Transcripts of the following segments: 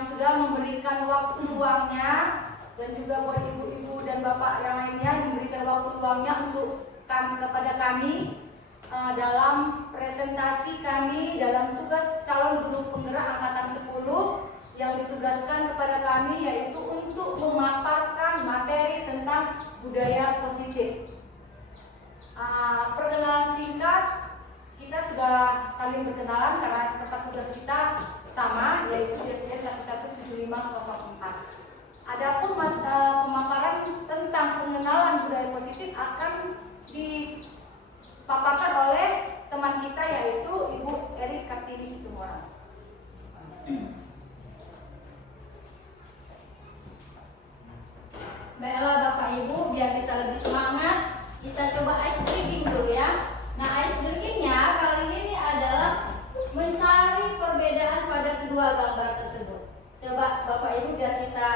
yang sudah memberikan waktu luangnya, dan juga buat ibu-ibu dan bapak yang lainnya yang memberikan waktu luangnya untuk kepada kami dalam presentasi kami dalam tugas calon guru penggerak angkatan 10 yang ditugaskan kepada kami, yaitu untuk memaparkan materi tentang budaya positif. Perkenalan singkat, kita sudah saling berkenalan karena tempat tugas kita sama, yaitu di SDN 117504. Adapun pemaparan tentang pengenalan budaya positif akan dipaparkan oleh teman kita, yaitu Ibu Eri Kartini Situmorang. Baiklah Bapak Ibu, biar kita lebih semangat, kita coba ice breaking dulu ya. Nah, ice breakingnya kali ini adalah mencari perbedaan pada kedua gambar tersebut. Coba Bapak Ibu biar kita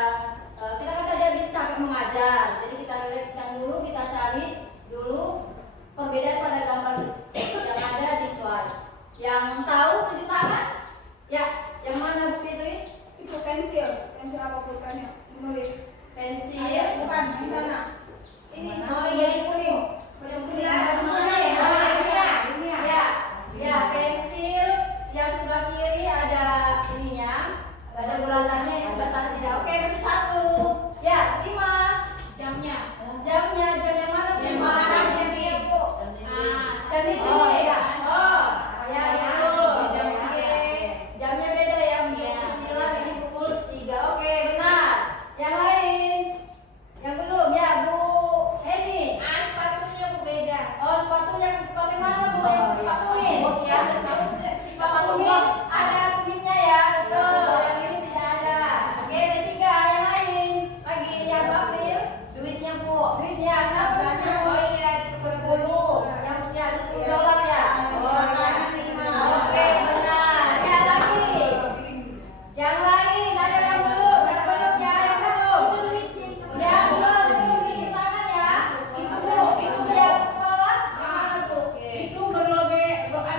kan tadi bisa mengajar, jadi kita rilekskan dulu, kita cari dulu perbedaan pada gambar yang ada di slide. Yang tahu cuci tangan? Ya, yang mana Bu Fitri? Itu pensil apa bukannya? Menulis. Pensil, Bukan di sana. Ini. Oh iya, ini kuning. Mana ya? Ya, pensil yang sebelah kiri ada ininya, ada bulanannya, yang sebelah sana tidak. Oke, masih satu. Ya, 5. Jamnya yang mana? Yang mana jamnya, Bu? Jam itu ya. Ya itu. Jamnya beda ya, pukul 9 ini pukul 3. Oke, benar. Yang lain? Yang belum ya, Bu Eni. Sepatunya Bu beda. Oh, sepatu mana Bu? Pak Kumis. Pak Kumis ada kumisnya ya, betul. Yang ini tidak ada. Oke, ada 3. Yang lain lagi yang April. Duitnya Bu, duitnya berapa? Oh iya, 10. Yang punya $10 ya. Oke, benar. Ya lagi. Yang lain ada yang belum ya, yang belum. Yang belum itu cuci tangan ya. Itu Bu, itu Yang kepala mana tuh? itu berlobe,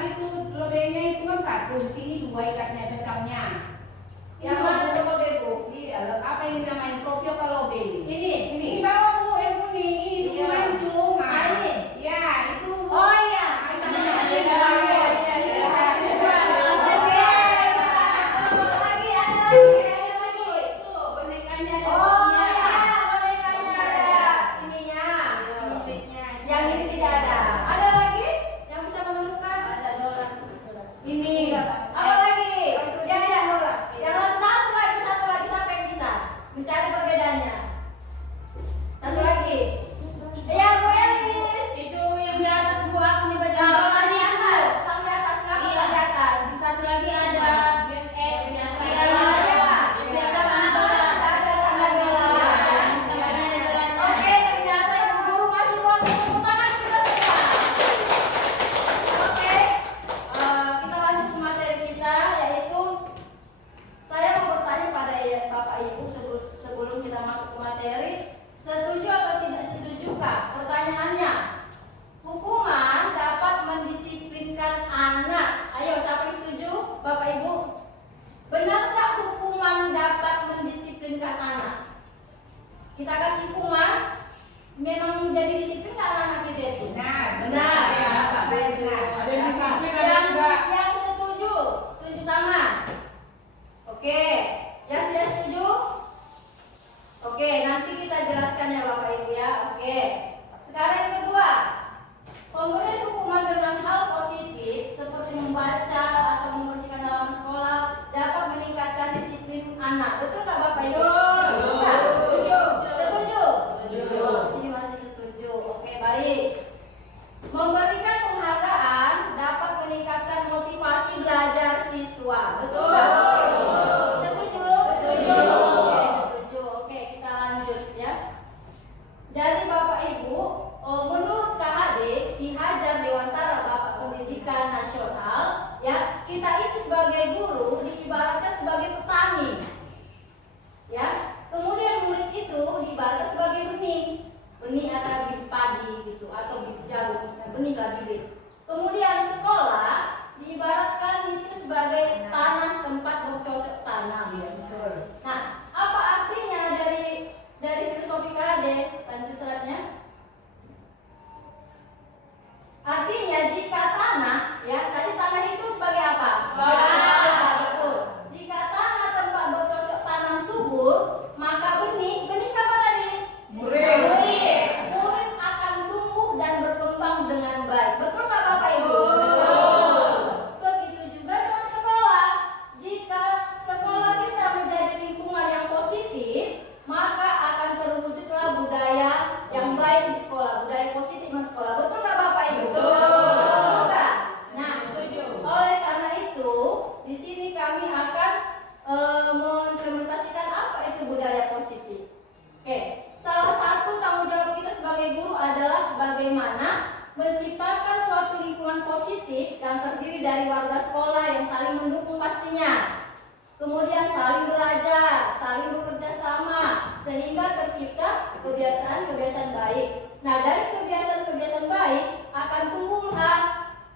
itu lobenya itu kan satu, di sini 2 ikatnya cacangnya. Yang mana tuh lobe Bu? Iya, apa ini namanya? Topi apa lobe ini? Ini. Ini bawa Bu, yang kuning, ini dulu Iya. mancung. Ah, ini? Ya, itu. Oh iya. Mencari perbedaannya. Satu lagi. Yang Bu Elis. Itu yang di atas Bu, aku nih baca. Tang di atas, kenapa Iya. di atas? Di satu lagi ada BS biasa. Oke, ternyata Ibu Guru masih mau tepuk tangan kita semua. Oke, kita lanjut ke materi kita, yaitu saya mau bertanya pada Bapak Ibu sebelum kita masuk ke materi, setuju atau tidak setuju Kak? Pertanyaannya, hukuman dapat mendisiplinkan anak. Ayo, siapa yang setuju? Bapak Ibu, benarkah hukuman dapat mendisiplinkan anak? Kita kasih hukuman, memang menjadi disiplin kan anak kita itu? Benar ya, Pak. Benar. Ada yang disiplin, ada juga. Yang setuju, tunjuk tangan. Oke, yang tidak setuju? Oke, nanti kita jelaskan ya Bapak Ibu ya. Oke. Sekarang yang kedua, pemberian hukuman dengan hal positif seperti membaca atau membersihkan halaman sekolah dapat meningkatkan disiplin anak. Betul nggak Bapak Ibu? Betul. Nggak? Setuju. Setuju? Setuju. Oh, sini masih setuju. Oke, baik. Memberikan penghargaan dapat meningkatkan motivasi belajar siswa. Betul nggak? Setuju? Setuju. Oke, setuju. Oke, kita lanjut ya. Jadi Bapak Ibu, menurut KHD Ki Hajar Dewantara Bapak Pendidikan Nasional, ya, kita ini sebagai guru diibaratkan sebagai petani. kemudian saling belajar, saling bekerja sama, sehingga tercipta kebiasaan-kebiasaan baik. Nah, dari kebiasaan-kebiasaan baik akan tumbuhlah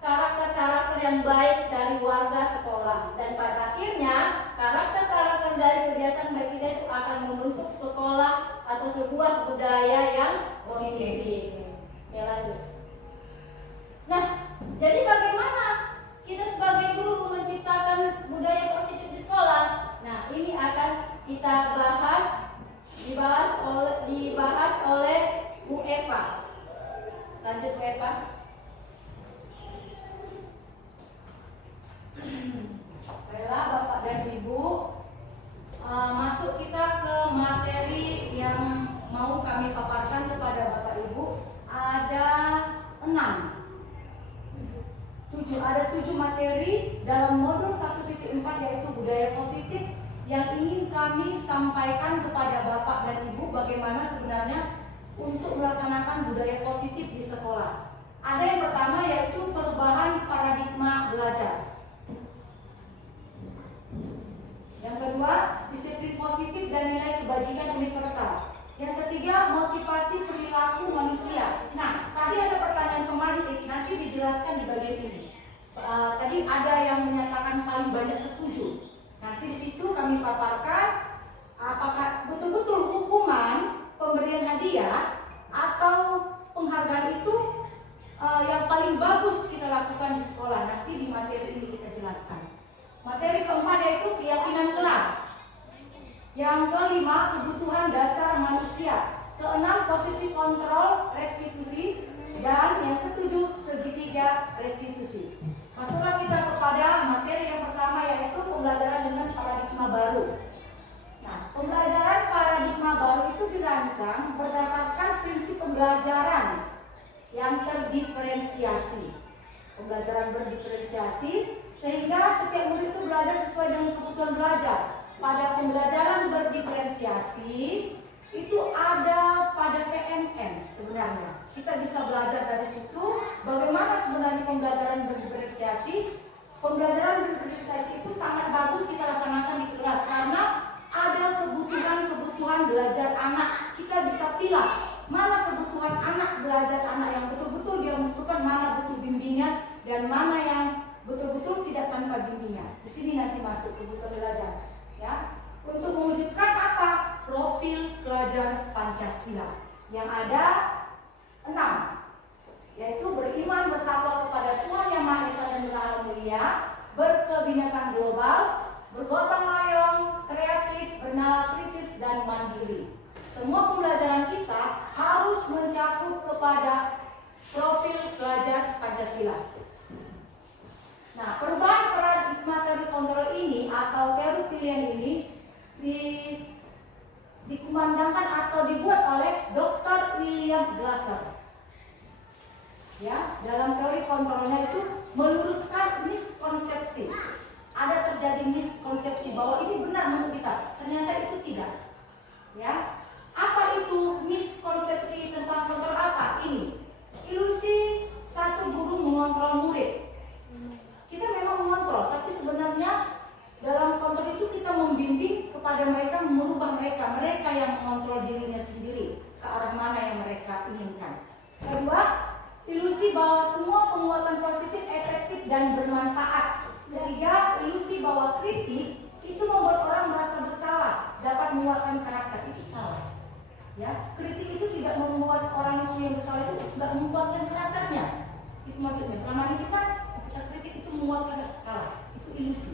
karakter-karakter yang baik dari warga sekolah, dan pada akhirnya karakter-karakter dari kebiasaan baik kita itu akan membentuk sekolah atau sebuah budaya yang positif. Ya, lanjut. Nah, jadi bagaimana kita sebagai guru menciptakan budaya positif di sekolah? Nah, ini akan kita dibahas oleh Bu Eva. Lanjut Bu Eva. Baiklah Bapak dan Ibu, masuk kita ke materi yang mau kami paparkan kepada Bapak Ibu. Ada 7 materi dalam modul 1.4 yaitu budaya positif yang ingin kami sampaikan kepada Bapak dan Ibu bagaimana sebenarnya untuk melaksanakan budaya positif di sekolah. Ada yang pertama yaitu perubahan paradigma belajar. Yang kedua, disiplin positif dan nilai kebajikan universal. Yang ketiga, motivasi perilaku manusia. Nah, tadi ada pertanyaan pemadik, nanti dijelaskan di bagian sini. Tadi ada yang menyatakan paling banyak setuju. Nanti di situ kami paparkan apakah betul-betul hukuman, pemberian hadiah atau penghargaan itu yang paling bagus kita lakukan di sekolah. Nanti di materi ini kita jelaskan. Materi keempat yaitu keyakinan kelas. Yang kelima, kebutuhan dasar manusia. Keenam, posisi kontrol restitusi. Dan yang ketujuh, segitiga restitusi. Masuklah kita kepada materi yang pertama yaitu pembelajaran dengan paradigma baru. Nah, pembelajaran paradigma baru itu dirancang berdasarkan prinsip pembelajaran yang terdiferensiasi. Pembelajaran berdiferensiasi sehingga setiap murid itu belajar sesuai dengan kebutuhan belajar. Pada pembelajaran berdiferensiasi itu ada pada PMN sebenarnya. Kita bisa belajar dari situ bagaimana sebenarnya pembelajaran berdiferensiasi. Pembelajaran berdiferensiasi itu sangat bagus kita laksanakan di kelas karena ada kebutuhan belajar anak. Kita bisa pilih mana kebutuhan anak belajar anak yang betul-betul dia membutuhkan, mana butuh bimbingan dan mana yang betul-betul tidak tanpa bimbingan. Di sini nanti masuk kebutuhan belajar. Ya, untuk mewujudkan apa? Profil pelajar Pancasila yang ada 6, yaitu beriman bersatu kepada Tuhan Yang Maha Esa dan Maha Mulia, berkebinekaan global, bergotong royong, kreatif, bernalar kritis dan mandiri. Semua pembelajaran kita harus mencakup kepada profil pelajar Pancasila. Nah, perubahan paradigma teori kontrol ini atau teori pilihan ini dikumandangkan atau dibuat oleh Dr. William Glasser. Ya, dalam teori kontrolnya itu meluruskan miskonsepsi. Ada terjadi miskonsepsi bahwa ini benar menurut kita, ternyata itu tidak. Ya, apa itu miskonsepsi tentang kontrol apa? Ini ilusi satu guru mengontrol murid. Kita memang mengontrol, tapi sebenarnya dalam kontrol itu kita membimbing kepada mereka, merubah mereka yang mengontrol dirinya sendiri ke arah mana yang mereka inginkan. Kedua, ilusi bahwa semua penguatan positif efektif dan bermanfaat. Ketiga, ilusi bahwa kritik itu membuat orang merasa bersalah, dapat menguatkan karakter. Itu salah. Ya, kritik itu tidak membuat orang itu yang bersalah itu tidak menguatkan karakternya. Itu maksudnya. Selama ini kita kritik itu menguatkan salah. Itu ilusi.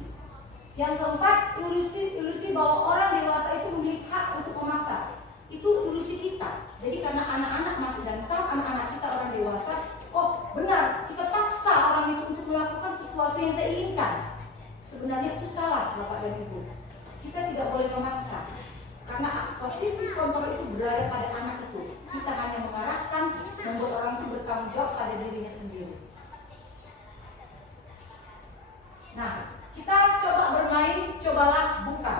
Yang keempat, ilusi bahwa orang dewasa itu memiliki hak untuk memaksa. Itu ilusi kita. Jadi karena anak-anak masih dan tahu anak-anak kita orang dewasa, oh benar, kita paksa orang itu untuk melakukan sesuatu yang kita inginkan. Sebenarnya itu salah, Bapak dan Ibu. Kita tidak boleh memaksa. Karena posisi kontrol itu berada pada anak itu. Kita hanya mengarahkan, membuat orang itu bertanggung jawab pada dirinya sendiri. Nah, kita coba bermain, cobalah buka.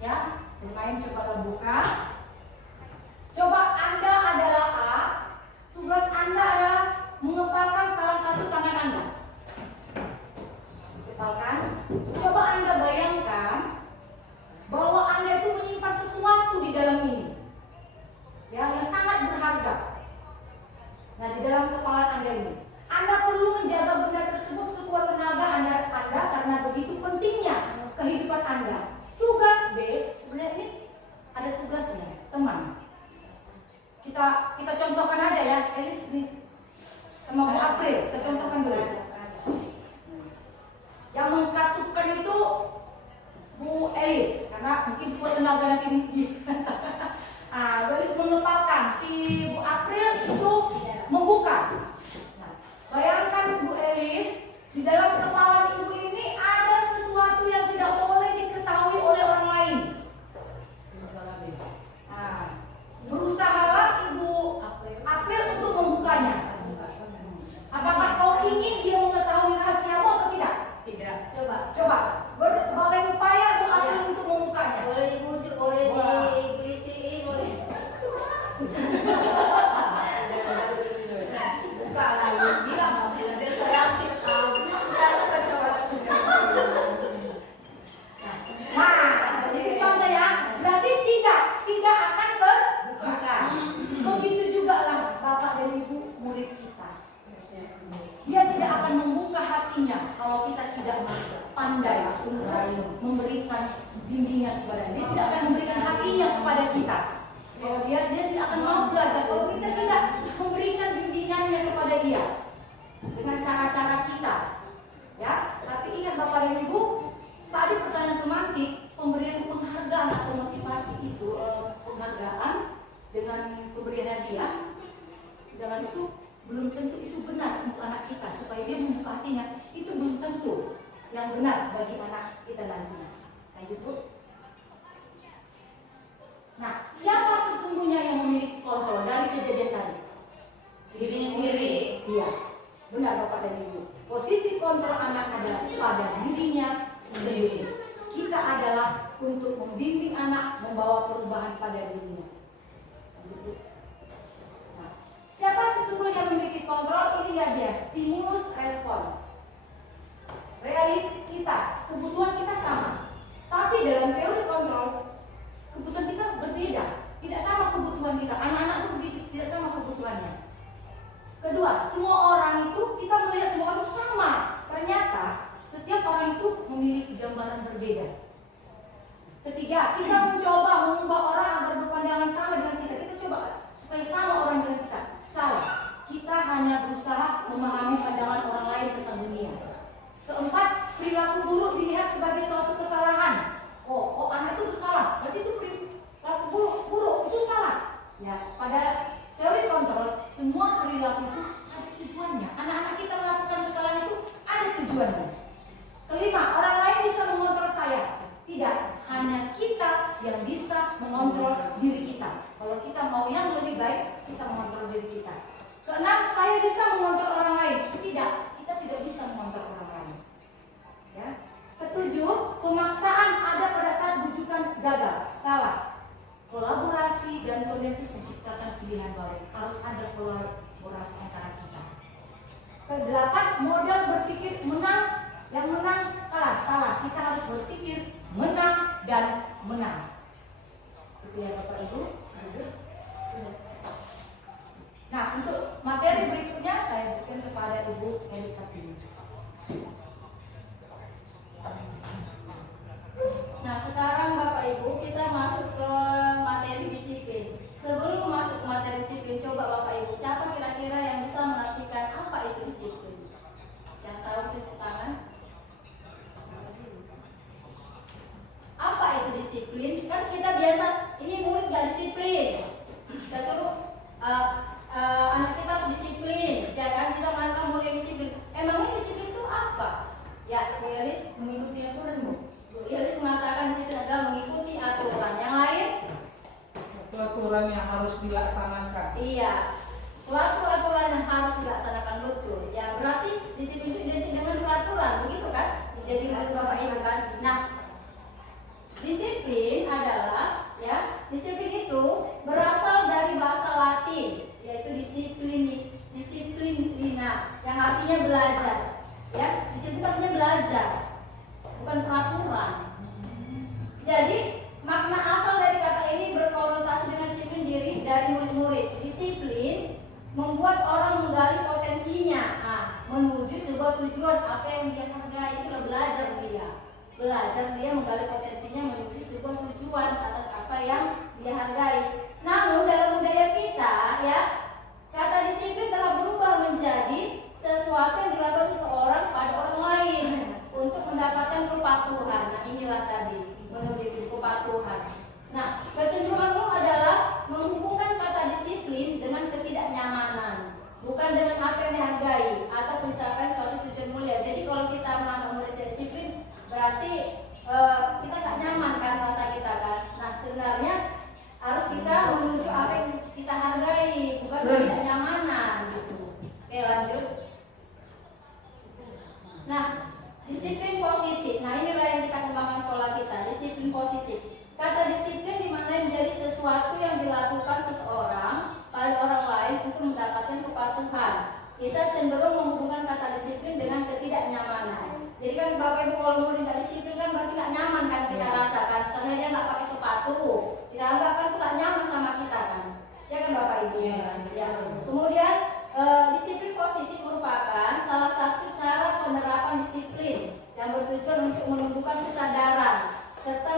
Ya, bermain, cobalah buka. Coba Anda adalah A, tugas Anda adalah mengepalkan salah satu tangan Anda. Kepalkan. Coba Anda bayangkan Ibu Elis, karena mungkin buat tenaga tinggi. Mengepalkan si Bu April itu membuka. Nah, bayangkan Bu Elis, di dalam kepalan Ibu ini ada sesuatu yang tidak boleh diketahui oleh orang lain. Nah, berusahalah Ibu April untuk membukanya. Apakah kau ingin dia mengetahui rahasiamu atau tidak? Tidak. Coba. Boleh upaya Bu April untuk membukanya. Boleh dibujuk, boleh diteliti, boleh. Buka lagi, bilang dan saya Nah, itu contoh ya. Berarti tidak akan terbuka. Begitu juga lah Bapak dan Ibu murid kita. Dia tidak akan membuka hatinya kalau kita tidak pandai untuk memberikan bimbingan kepada dia. Dia tidak akan memberikan hatinya kepada kita. Kalau dia tidak akan mau belajar. Kalau kita tidak memberikan bimbingannya kepada dia dengan cara-cara kita, ya. Tapi ingat Bapak dan Ibu, tadi pertanyaan pemantik, pemberian penghargaan atau motivasi itu penghargaan dengan pemberian hadiah, jangan itu belum tentu itu benar untuk anak kita supaya dia membuka hatinya. Itu belum tentu yang benar bagi anak kita nantinya. Lanjut Bu. Nah, siapa sesungguhnya yang memiliki kontrol dari kejadian tadi? Dirinya sendiri. Iya, benar Bapak dan Ibu. Posisi kontrol anak adalah pada dirinya sendiri. Kita adalah untuk membimbing anak membawa perubahan pada dirinya. Nah, siapa sesungguhnya yang memiliki kontrol? Ini dia, stimulus respon. Realitas, kebutuhan kita sama. Tapi dalam teori kontrol, kebutuhan kita berbeda. Tidak sama kebutuhan kita. Anak-anak itu begitu, tidak sama kebutuhannya. Kedua, semua orang itu, kita melihat semua orang itu sama. Ternyata setiap orang itu memiliki gambaran berbeda. Ketiga, kita mencoba mengubah orang agar berpandangan sama dengan kita. Kita coba supaya sama orang dengan kita. Salah. Kita hanya berusaha memahami pandangan orang lain tentang dunia. Keempat, perilaku buruk dilihat sebagai suatu kesalahan. Oh anak itu bersalah. Berarti itu perilaku buruk itu salah. Ya, pada teori kontrol, semua perilaku itu ada tujuannya. Anak-anak kita melakukan kesalahan itu ada tujuannya. Kelima, orang lain bisa mengontrol saya. Tidak, hanya kita yang bisa mengontrol diri kita. Kalau kita mau yang lebih baik, kita mengontrol diri kita. Keenam, saya bisa mengontrol orang lain. Tidak, kita tidak bisa mengontrol orang lain. Ya. Ketujuh, pemaksaan ada pada saat bujukan gagal. Salah. Kolaborasi dan konsensus menciptakan pilihan baru. Harus ada kolaborasi antara kita. Kedelapan, modal berpikir menang. Yang menang kalah. Salah. Kita harus berpikir menang dan menang. Itu ya Bapak Ibu. Nah, untuk materi berikutnya saya berikan kepada Ibu Elita Pizzi. Nah, sekarang Bapak Ibu kita masuk ke materi disiplin. Sebelum masuk ke materi disiplin, coba Bapak Ibu, siapa kira-kira yang bisa mengartikan apa itu disiplin? Yang tahu tepuk tangan. Apa itu disiplin? Kan kita biasa, ini murid gak disiplin. Kita suruh anak kita harus disiplin, ya kan? Kita menganggap murid yang disiplin. Emangnya disiplin itu apa? Ya, Bu Elis mengikuti aturan, Bu. Bu Elis mengatakan disiplin adalah mengikuti aturan. Yang lain? Aturan yang harus dilaksanakan. Iya, suatu aturan yang harus dilaksanakan betul. Ya, berarti disiplin itu identik dengan peraturan, begitu kan? Jadi menurut Bapak Ibu kan. Nah, disiplin adalah, ya, disiplin itu berasal dari bahasa Latin, yaitu disiplina, yang artinya belajar. Ya, disiplin artinya belajar, bukan peraturan. Jadi makna asal dari kata ini berkonotasi dengan disiplin diri dari murid-murid. Disiplin membuat orang menggali potensinya, menuju sebuah tujuan apa yang dia hargai. Itulah belajar dia. Belajar dia menggali potensinya menuju sebuah tujuan atas apa yang dia hargai. Namun dalam budaya kita, ya, kata disiplin telah berubah menjadi sesuatu yang dilakukan seseorang pada orang lain untuk mendapatkan kepatuhan. Nah, inilah tadi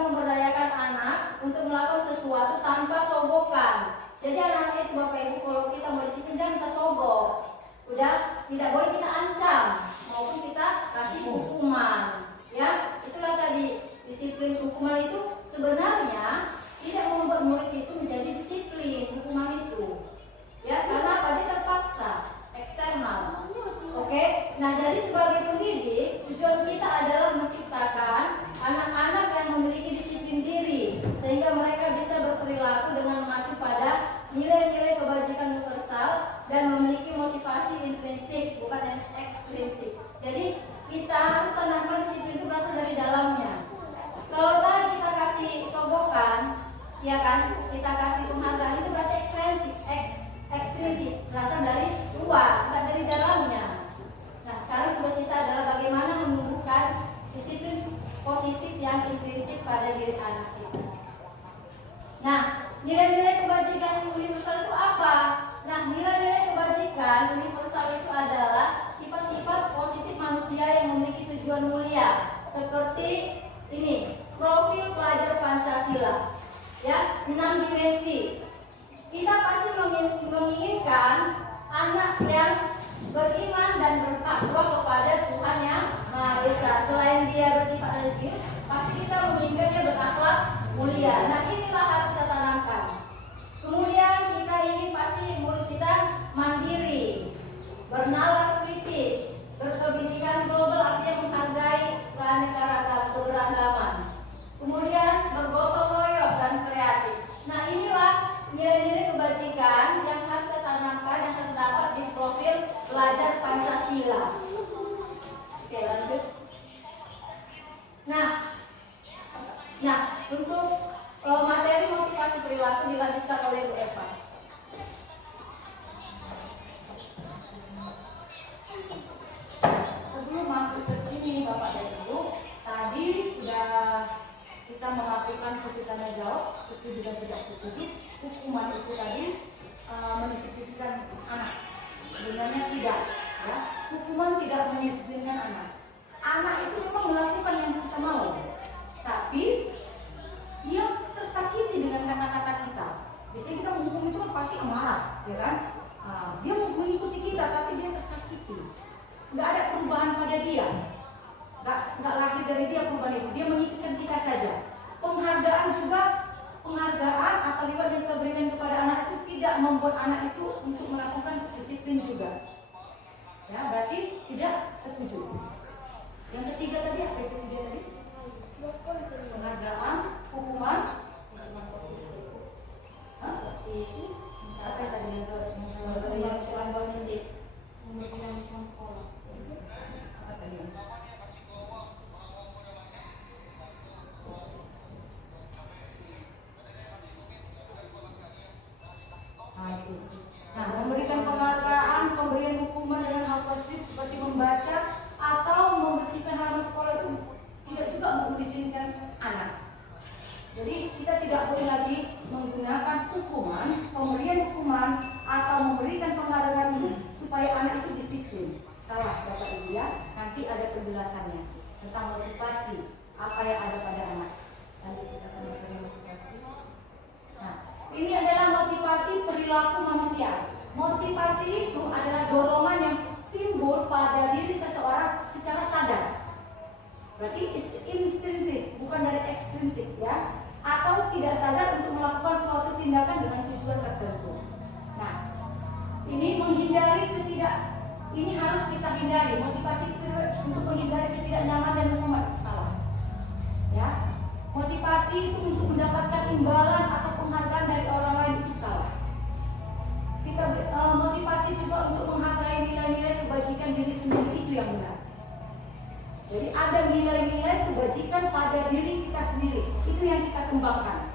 memberdayakan anak untuk melakukan sesuatu tanpa sogokan. Jadi anak-anak itu Bapak Ibu kalau kita mau disiplin jangan kita sogok. Udah, tidak boleh kita ancam maupun kita kasih hukuman. Ya, itulah tadi disiplin hukuman itu sebenarnya tidak membuat murid itu menjadi disiplin hukuman itu. Ya, karena apa? Dia terpaksa eksternal. Oke, nah jadi sebagai pendidik tujuan kita adalah menciptakan anak-anak yang memiliki disiplin diri sehingga mereka bisa berperilaku dengan mengacu pada nilai-nilai kebajikan universal dan memiliki motivasi intrinsik bukan yang ekstrinsik. Jadi kita harus tanamkan disiplin itu berasal dari dalamnya. Kalau tadi kita kasih sogokan, ya kan, kita kasih penghargaan itu berarti ekstrinsik, berasal dari luar, bukan dari dalamnya. Nah, sekarang tugas kita adalah bagaimana menumbuhkan disiplin positif yang intrinsik pada diri anak kita. Nah, nilai-nilai kebajikan universal itu apa? Nah, nilai-nilai kebajikan universal itu adalah sifat-sifat positif manusia yang memiliki tujuan mulia, seperti ini, profil pelajar Pancasila. Ya, 6 dimensi. Kita pasti menginginkan anak yang beriman dan bertakwa kepada Tuhan yang Maha Esa. Selain dia bersifat religius, pasti kita menginginkan dia berakhlak mulia. Nah, inilah harus kita tanamkan. Kemudian kita ingin pasti murid kita mandiri, bernalar kritis, berkebijakan global artinya menghargai keanekaragaman, keberagaman. Kemudian bergotong royong dan kreatif. Nah, inilah nilai-nilai kebajikan yang harus kita tanamkan yang terdapat di profil pelajar Pancasila. Oke, lanjut. Nah, untuk materi motivasi perilaku dilanjutkan oleh Bu Eva. Sebelum masuk ke sini Bapak dan Ibu, tadi sudah kita melakukan sesi tanya jawab, setuju dan tidak setuju. Hukuman itu tadi mendisiplinkan anak. Sebenarnya tidak, ya. Hukuman tidak mendisiplinkan anak. Anak itu memang melakukan yang kita mau, tapi dia tersakiti dengan kata-kata kita. Biasanya kita menghukum itu kan pasti amarah, ya kan? Dia mengikuti kita, tapi dia tersakiti. Nggak ada perubahan pada dia, nggak lahir dari dia perubahan itu. Dia mengikutkan kita saja. Penghargaan juga, penghargaan atau reward yang kita berikan kepada anak itu tidak membuat anak itu untuk melakukan disiplin juga. Ya, berarti tidak setuju. Yang ketiga tadi apa itu ketiga tadi? Penghargaan, hukuman, apa yang tadi yang positif. apa tadi? Nah, memberikan penghargaan, pemberian hukuman dengan hal positif seperti membaca atau membersihkan halaman sekolah itu tidak juga mendisiplinkan anak. Jadi kita tidak boleh lagi menggunakan hukuman, pemberian hukuman atau memberikan penghargaan supaya anak itu disiplin. Salah Bapak Ibu ya. Nanti ada penjelasannya tentang motivasi apa yang ada pada anak. Nanti kita akan memberikan motivasi. Nah, ini adalah motivasi perilaku manusia. Motivasi itu adalah dorongan yang timbul pada diri seseorang secara sadar. Berarti intrinsik, bukan dari ekstrinsik ya. Atau tidak sadar untuk melakukan suatu tindakan dengan tujuan tertentu. Nah, ini harus kita hindari. Motivasi itu untuk menghindari ketidaknyamanan dan hukuman itu salah. Ya, motivasi itu untuk mendapatkan imbalan atau penghargaan dari orang lain itu salah. Kita motivasi juga untuk menghargai nilai-nilai kebajikan diri sendiri itu yang benar. Jadi ada nilai-nilai kebajikan pada diri kita sendiri, itu yang kita kembangkan.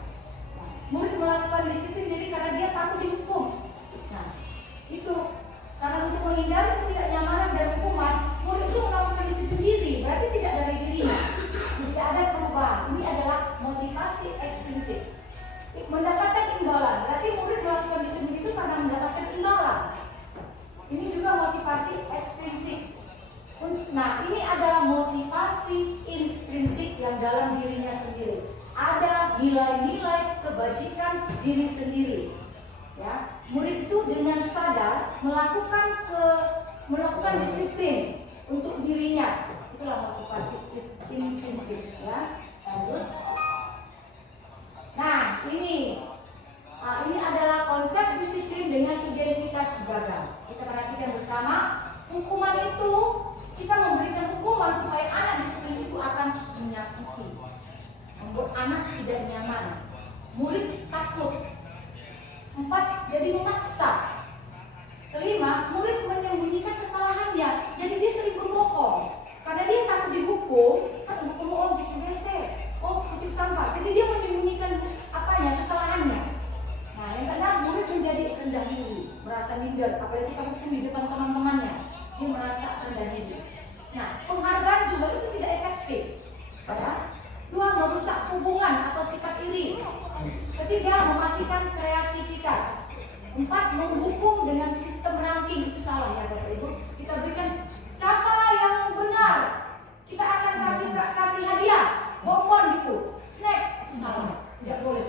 Nah, murid melakukan disiplin diri karena dia takut dihukum. Nah, itu karena untuk menghindari ketidaknyamanan dan hukuman, murid itu melakukan disiplin diri, berarti tidak dari dirinya. Tidak ada perubahan. Ini adalah motivasi ekstrinsik. Mendapatkan imbalan, berarti murid melakukan disiplin itu karena mendapatkan imbalan. Ini juga motivasi ekstrinsik. Nah, ini adalah motivasi intrinsik yang dalam dirinya sendiri. nilai-nilai kebajikan diri sendiri. Ya, murid itu dengan sadar melakukan disiplin untuk dirinya. Itulah motivasi instinktif. Ya, lanjut. Nah, ini adalah konsep disiplin dengan identitas beragam. Kita perhatikan bersama, hukuman itu kita memberikan hukuman supaya anak disiplin itu akan menyakiti, membuat anak tidak nyaman, murid takut. 4, jadi memaksa. 5, murid menyembunyikan kesalahannya, jadi dia sering berbohong karena dia takut dihukum. Kan hukum cuci WC, kutip sampah, jadi dia menyembunyikan kesalahannya. Nah, yang keenam, murid menjadi rendah diri, merasa minder, apalagi kita hukum di depan teman-temannya, dia merasa rendah diri. Nah, penghargaan juga itu tidak efektif. Ya. 2, merusak hubungan atau sifat iri. 3, mematikan kreativitas. 4, menghukum dengan sistem ranking. Itu salah ya Bapak Ibu. Kita berikan siapa yang benar, kita akan kasih hadiah, bonbon gitu, snack. Itu salah, tidak boleh.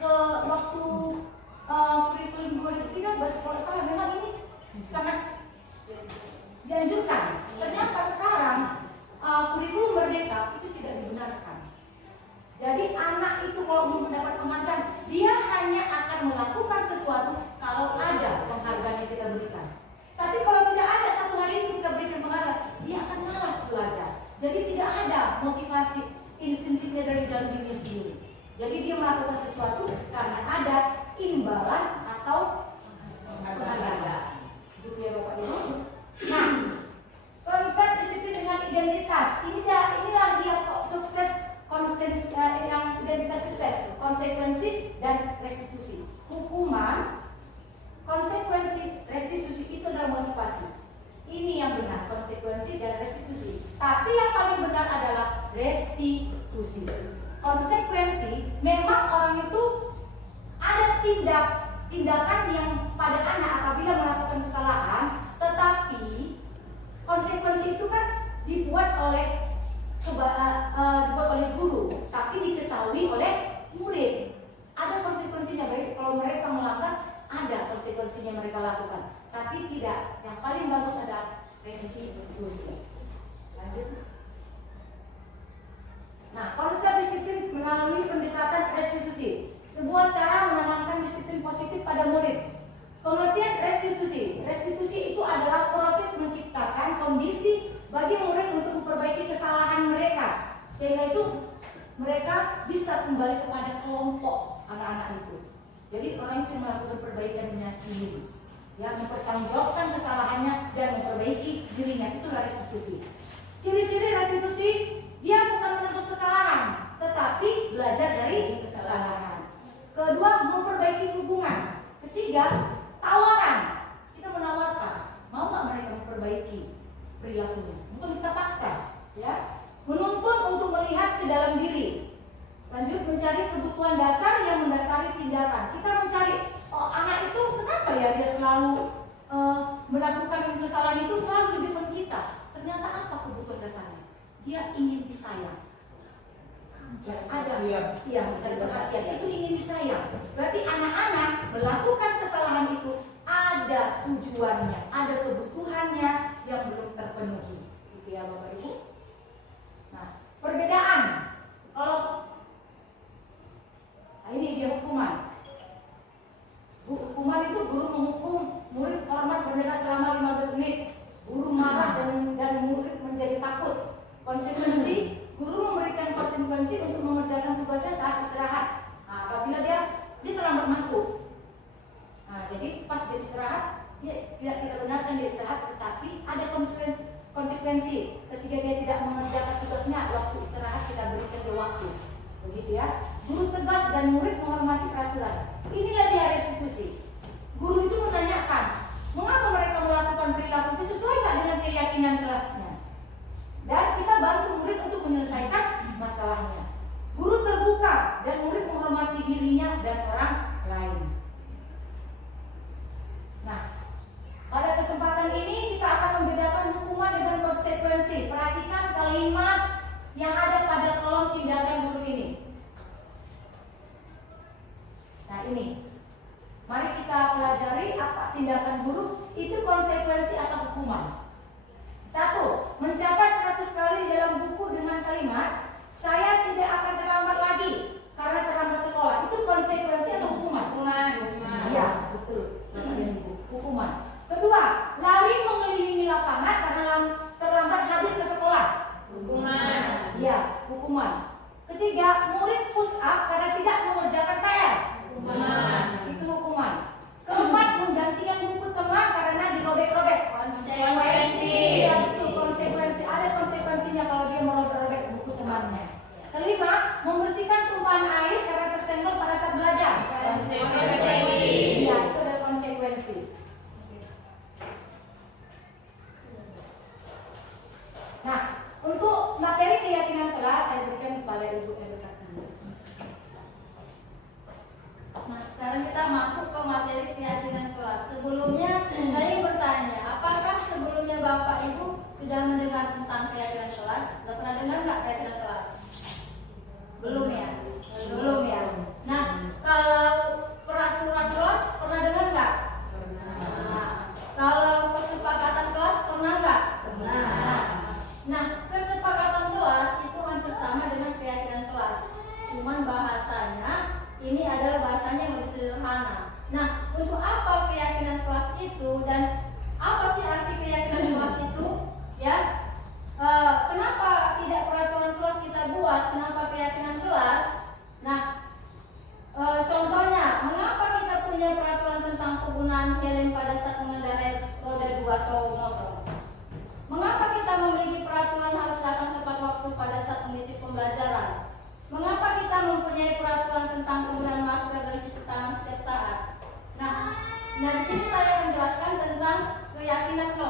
Ke waktu kurikulum 2013 kalau salah memang ini sangat dianjurkan. Ternyata sekarang kurikulum merdeka itu tidak dibenarkan. Jadi anak itu kalau mau mendapat penghargaan, dia hanya akan melakukan sesuatu kalau ada penghargaan yang kita berikan. Tapi kalau tidak ada satu hari ini kita berikan penghargaan, dia akan malas belajar. Jadi tidak ada motivasi instinktifnya dari dalam dirinya sendiri. Jadi dia melakukan sesuatu karena ada imbalan atau penghargaan. Gitu ya Bapak Ibu. Nah, konsep disiplin dengan identitas inilah dia sukses yang identitas sukses, konsekuensi dan restitusi. Hukuman, konsekuensi, restitusi itu adalah motivasi. Ini yang benar, konsekuensi dan restitusi. Tapi yang paling benar adalah restitusi. Konsekuensi, memang orang itu ada tindakan yang pada anak apabila melakukan kesalahan, tetapi konsekuensi itu kan dibuat oleh guru, tapi diketahui oleh murid. Ada konsekuensinya, baik kalau mereka melanggar, ada konsekuensinya mereka lakukan. Tapi tidak, yang paling bagus adalah restitusi. Lanjut. Nah, konsep disiplin melalui pendekatan restitusi, sebuah cara menanamkan disiplin positif pada murid. Pengertian restitusi. Restitusi itu adalah proses menciptakan kondisi bagi murid untuk memperbaiki kesalahan mereka, sehingga itu mereka bisa kembali kepada kelompok anak-anak itu. Jadi orang itu melakukan perbaikannya sendiri, ya, mempertanggungjawabkan kesalahannya dan memperbaiki dirinya. Itulah restitusi. Ciri-ciri restitusi, dia bukan menebus kesalahan, tetapi belajar dari kesalahan. Kedua, memperbaiki hubungan. Ketiga, tawaran. Kita menawarkan, mau nggak mereka memperbaiki perilakunya? Mungkin kita paksa, ya. Menuntun untuk melihat ke dalam diri. Lanjut, mencari kebutuhan dasar yang mendasari tindakan. Kita mencari, anak itu kenapa ya dia selalu melakukan kesalahan itu selalu di depan kita. Ternyata apa kebutuhan dasarnya? Dia ingin disayang. Ada, mencari perhatian, itu ingin disayang. Berarti anak-anak melakukan kesalahan itu ada tujuannya, ada kebutuhannya yang belum terpenuhi. Gitu ya Bapak Ibu. Nah, perbedaan. Ini dia hukuman. Hukuman itu guru menghukum murid hormat bendera selama 15 menit. Guru marah dan murid menjadi takut. Konsekuensi, guru memberikan konsekuensi untuk mengerjakan tugasnya saat istirahat. Nah, apabila dia terlambat masuk. Nah, jadi pas dia istirahat, dia tidak kita benarkan dia istirahat, tetapi ada konsekuensi. Ketika dia tidak mengerjakan tugasnya, waktu istirahat kita berikan dia waktu. Begitu ya. Guru tegas dan murid menghormati peraturan. Inilah dia restitusi. Guru itu menanyakan, mengapa mereka melakukan perilaku itu sesuai nggak dengan keyakinan kelasnya? Dan kita bantu murid untuk menyelesaikan masalahnya. Guru terbuka dan murid menghormati dirinya dan orang lain. Nah, pada kesempatan ini kita akan membedakan hukuman dengan konsekuensi. Perhatikan kalimat yang ada pada kolom tindakan guru ini.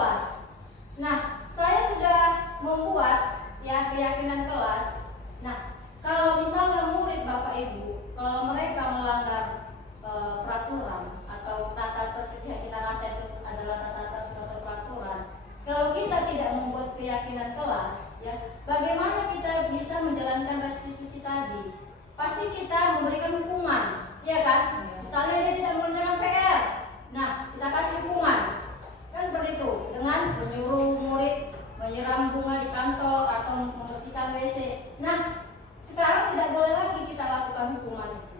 kelas. Nah, saya sudah membuat ya keyakinan kelas. Nah, kalau misalnya murid Bapak Ibu, kalau mereka melanggar peraturan atau tata tertib yang kita rasa itu adalah tata tertib atau peraturan, kalau kita tidak membuat keyakinan kelas, ya bagaimana kita bisa menjalankan restitusi tadi? Pasti kita memberikan hukuman, ya kan? Misalnya dia tidak mengerjakan PR, nah kita kasih hukuman, kan seperti itu, dengan menyuruh murid menyiram bunga di kantor atau membersihkan WC. Nah, sekarang tidak boleh lagi kita lakukan hukuman itu.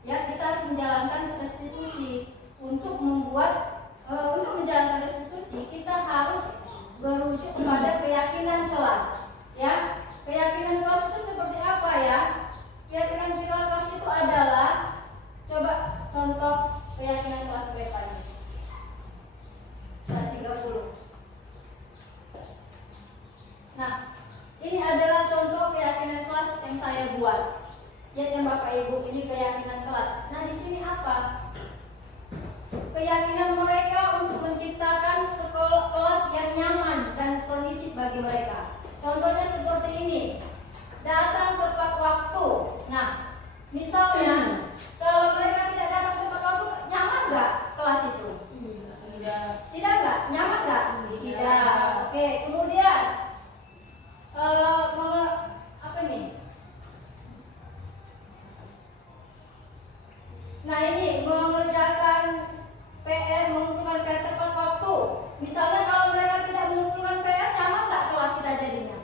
Ya, kita harus menjalankan restitusi. Untuk menjalankan restitusi, kita harus merujuk kepada keyakinan kelas. Ya, keyakinan kelas itu seperti apa ya? Keyakinan kelas itu adalah, coba contoh keyakinan kelas berapa? Slide 30. Nah, ini adalah contoh keyakinan kelas yang saya buat. Lihat yang Bapak Ibu, ini keyakinan kelas. Nah, di sini apa? Keyakinan mereka untuk menciptakan sekolah kelas yang nyaman dan kondisif bagi mereka. Contohnya seperti ini. Datang tepat waktu. Nah, misalnya kalau mereka tidak datang tepat waktu, nyaman nggak kelas itu? Tidak nggak? Nyaman nggak? Tidak. Oke, kemudian apa nih? Nah, ini mengerjakan PR, mengumpulkan PR tepat waktu. Misalnya kalau mereka tidak mengumpulkan PR, nyaman nggak kelas kita jadinya?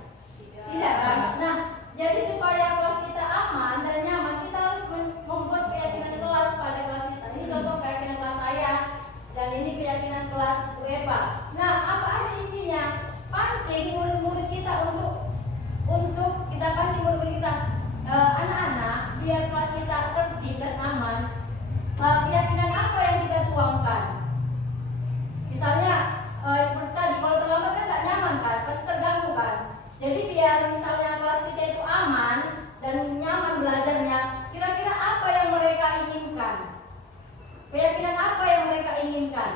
Tidak kan? Nah, jadi supaya kelas kita aman dan nyaman, kita harus membuat keyakinan kelas pada kelas kita. Ini contoh keyakinan kelas saya, dan ini keyakinan kelas Bu Eva. Nah, apa aja isinya? Pancing murid-murid kita untuk kita pancing murid-murid kita, anak-anak, biar kelas kita tertib dan aman. Keyakinan apa yang kita tuangkan? Misalnya seperti tadi, kalau terlambat kan nggak nyaman kan, pasti terganggu kan. Jadi biar misalnya kelas kita itu aman dan nyaman belajarnya, kira-kira apa yang mereka inginkan? Keyakinan apa yang mereka inginkan?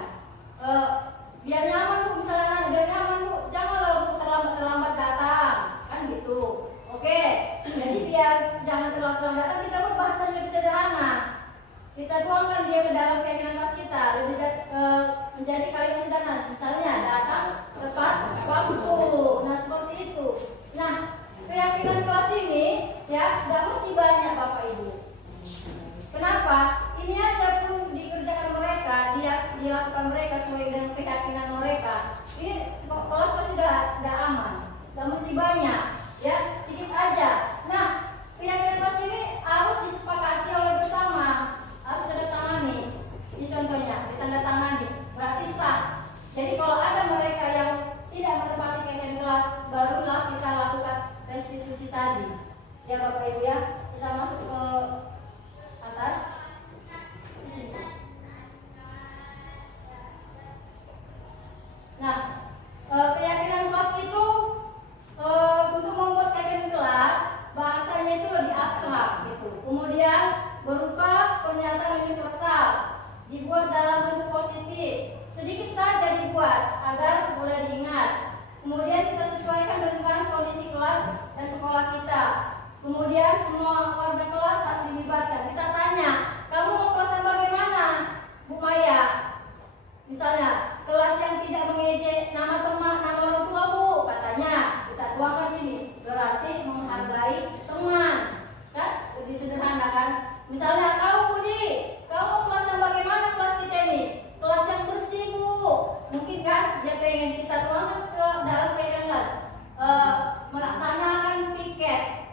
Biar nyaman Bu, misalnya biar nyaman Bu, janganlah Bu terlambat datang, kan gitu. Oke, jadi biar jangan terlambat datang, kita buat bahasanya lebih sederhana. Kita tuangkan dia ke dalam keyakinan kelas kita, lebih menjadi kalimat sederhana. Misalnya datang tepat waktu. Nah, seperti itu. Nah, keyakinan kelas ini ya tidak mesti banyak Bapak Ibu. Kenapa? Ini aja pun dikerjakan mereka, dilakukan mereka sesuai dengan keyakinan mereka. Ini kelas sudah aman, tidak mesti banyak, ya sedikit aja. Nah, keyakinan kelas ini harus disepakati oleh bersama. Harus ditandatangani. Ini contohnya, ditandatangani, berarti sah. Jadi kalau ada mereka yang tidak menepati keyakinan kelas, barulah kita lakukan restitusi tadi. Ya Bapak Ibu ya, kita masuk ke atas. Di sini. Nah, keyakinan kelas itu untuk membuat keyakinan kelas, bahasanya itu lebih abstrak gitu. Kemudian berupa pernyataan universal, dibuat dalam bentuk positif, sedikit saja dibuat agar mudah diingat. Kemudian kita sesuaikan dengan kondisi kelas dan sekolah kita. Kemudian semua warga kelas harus dilibatkan. Kita tanya, kamu mau kelas yang bagaimana, Bu Maya? Misalnya kelas yang tidak mengejek nama teman, nama orang tua Bu, katanya kita tuangkan sini. Berarti menghargai teman, kan? Lebih sederhana kan? Misalnya kau Budi, kau mau kelas yang bagaimana kelas kita ini? Kelas yang bersih Bu. Mungkin kan dia pengen kita tuangkan ke dalam keyakinan melaksanakan piket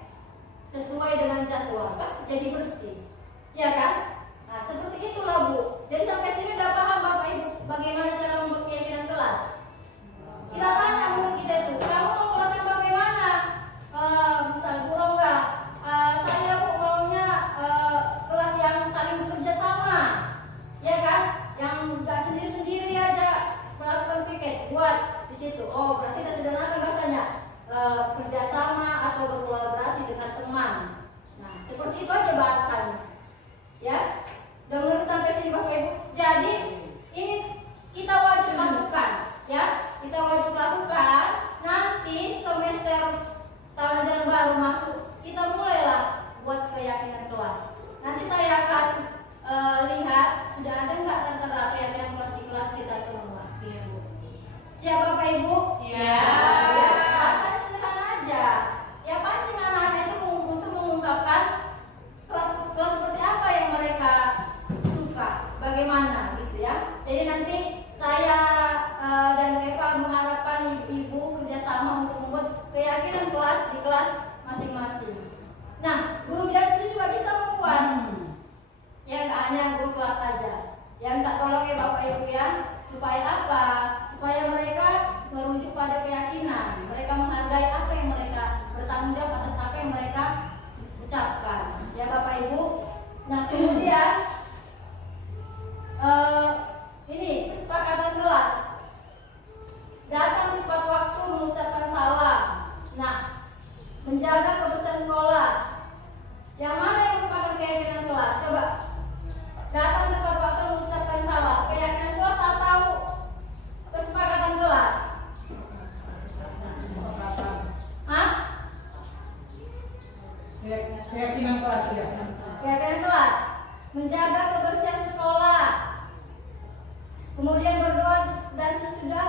sesuai dengan jadwal kan? Jadi bersih, ya kan? Nah seperti itulah Bu. Jadi sampai sini udah paham Bapak Ibu bagaimana cara membuat keyakinan kelas? Kita tanya murid kita itu, kamu mau kelas yang bagaimana? Misal Bu Rongga, saya Bu maunya kelas yang saling bekerja sama, ya kan? Yang nggak sendiri-sendiri aja melakukan piket, buat di situ. Oh berarti kita sederhanakan bahasanya, kerjasama atau berkolaborasi dengan teman. Nah seperti itu aja bahasanya, ya. Udah menurut sampai sini Bapak Ibu. Jadi Siap Bapak Ibu? Siap. Ya, rasanya sederhana aja. Ya pancing anak-anak itu untuk mengungkapkan kelas seperti apa yang mereka suka, bagaimana gitu ya. Jadi nanti saya dan Eva mengharapkan ibu-ibu kerjasama untuk membuat keyakinan kelas di kelas masing-masing. Nah, guru bidan itu juga bisa membuat. Ya nggak hanya guru kelas aja. Yang tak tolong ya Bapak Ibu ya. Supaya apa? Supaya mereka merujuk pada keyakinan. Mereka menghargai apa yang mereka bertanggung jawab atas apa yang mereka ucapkan. Ya Bapak Ibu. Nah kemudian ini kesepakatan kelas. Datang tepat waktu mengucapkan salam. Nah, menjaga kebersihan sekolah. Yang mana yang merupakan keyakinan kelas? Coba. Datang tepat waktu mengucapkan salam. Keyakinan kelas atau kesepakatan kelas? Hah? Keyakinan kelas ya. Keyakinan kelas. Menjaga kebersihan sekolah. Kemudian berdoa dan sesudah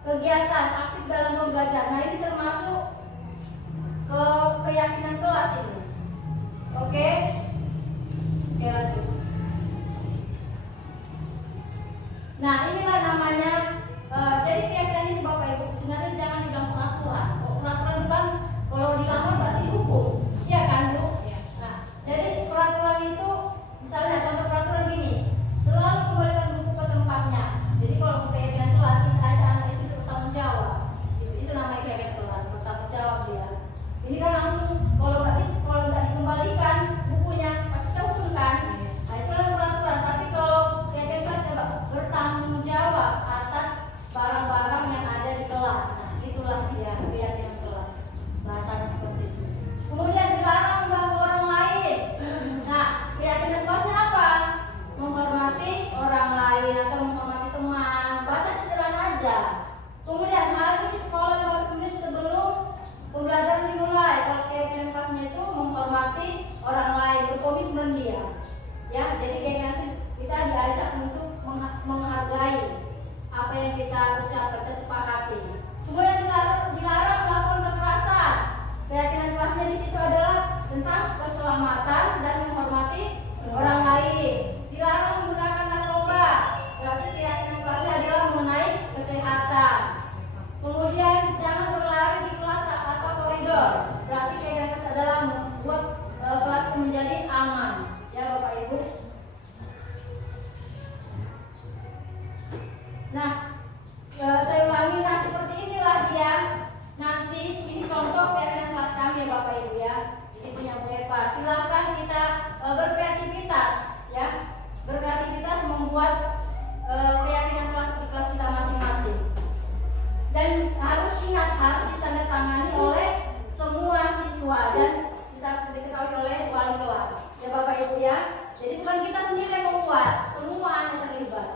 kegiatan aktif dalam pembelajaran. Nah ini termasuk keyakinan kelas ini. Oke? Oke lanjut. Nah inilah namanya. Jadi keyakinan ini Bapak Ibu sebenarnya jangan dibilang peraturan. Peraturan kan kalau dilanggar berarti hukum. Iya kan Bu? Nah jadi peraturan itu misalnya contoh peraturan gini. Selalu kembalikan buku ke tempatnya. Jadi kalau keyakinan kelas kita ajak anak itu bertanggung jawab. Itu namanya keyakinan kelas, bertanggung jawab dia. Ini kan langsung kalau nggak dikembalikan bukunya pasti terhukum kan. Nah itu adalah peraturan. Tapi kalau keyakinan kelas coba bertanggung jawab atas barang-barang yang ada di kelas. Nah itulah dia keyakinan kelas. Bahasanya seperti itu. Kemudian dilarang mengganggu orang lain. Nah keyakinan kelasnya apa? Menghormati orang lain atau menghormati teman. Bahasa sederhana aja. Kemudian hal ini di sekolah 15 menit sebelum pembelajaran dimulai. Kalau keyakinan kelasnya itu menghormati orang lain, berkomitmen dia. Ya, jadi keyakinan kita diajak untuk menghargai apa yang kita ucapkan, kita sepakati. Kemudian dilarang melakukan kekerasan. Keyakinan kelasnya di situ adalah tentang keselamatan dan menghormati orang lain. Dilarang menggunakan narkoba. Berarti keyakinan kelasnya adalah mengenai kesehatan. Kemudian jangan berlari di kelas atau koridor. Berarti keyakinan kelas adalah membuat kelas itu menjadi aman. Ya Bapak Ibu. Nah, saya ulangi, nah seperti inilah dia. Nanti ini contoh keyakinan kelas kami ya Bapak Ibu ya. Ini punya Bu Eva. Silakan kita berkreativitas ya. Berkreativitas membuat keyakinan kelas kita masing-masing. Dan harus ingat harus ditandatangani oleh semua siswa dan diketahui oleh wali kelas. Ya Bapak Ibu ya. Jadi bukan kita sendiri yang membuat, semua anak terlibat.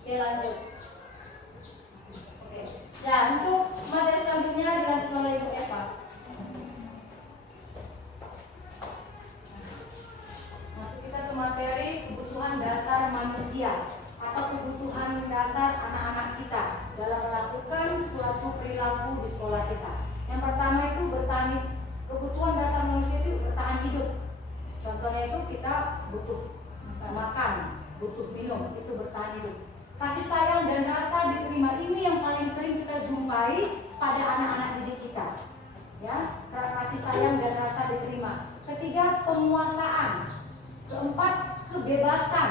Oke lanjut. Oke. Nah untuk materi selanjutnya dilanjutkan oleh Ibu Eva. Masuk kita ke materi kebutuhan dasar manusia atau kebutuhan dasar anak-anak kita dalam melakukan suatu perilaku di sekolah kita. Yang pertama itu kebutuhan dasar manusia itu bertahan hidup. Contohnya itu kita butuh makan, butuh minum, itu bertahan hidup. Kasih sayang dan rasa diterima ini yang paling sering kita jumpai pada anak-anak didik kita. Ya, kasih sayang dan rasa diterima. Ketiga, penguasaan. Keempat, kebebasan.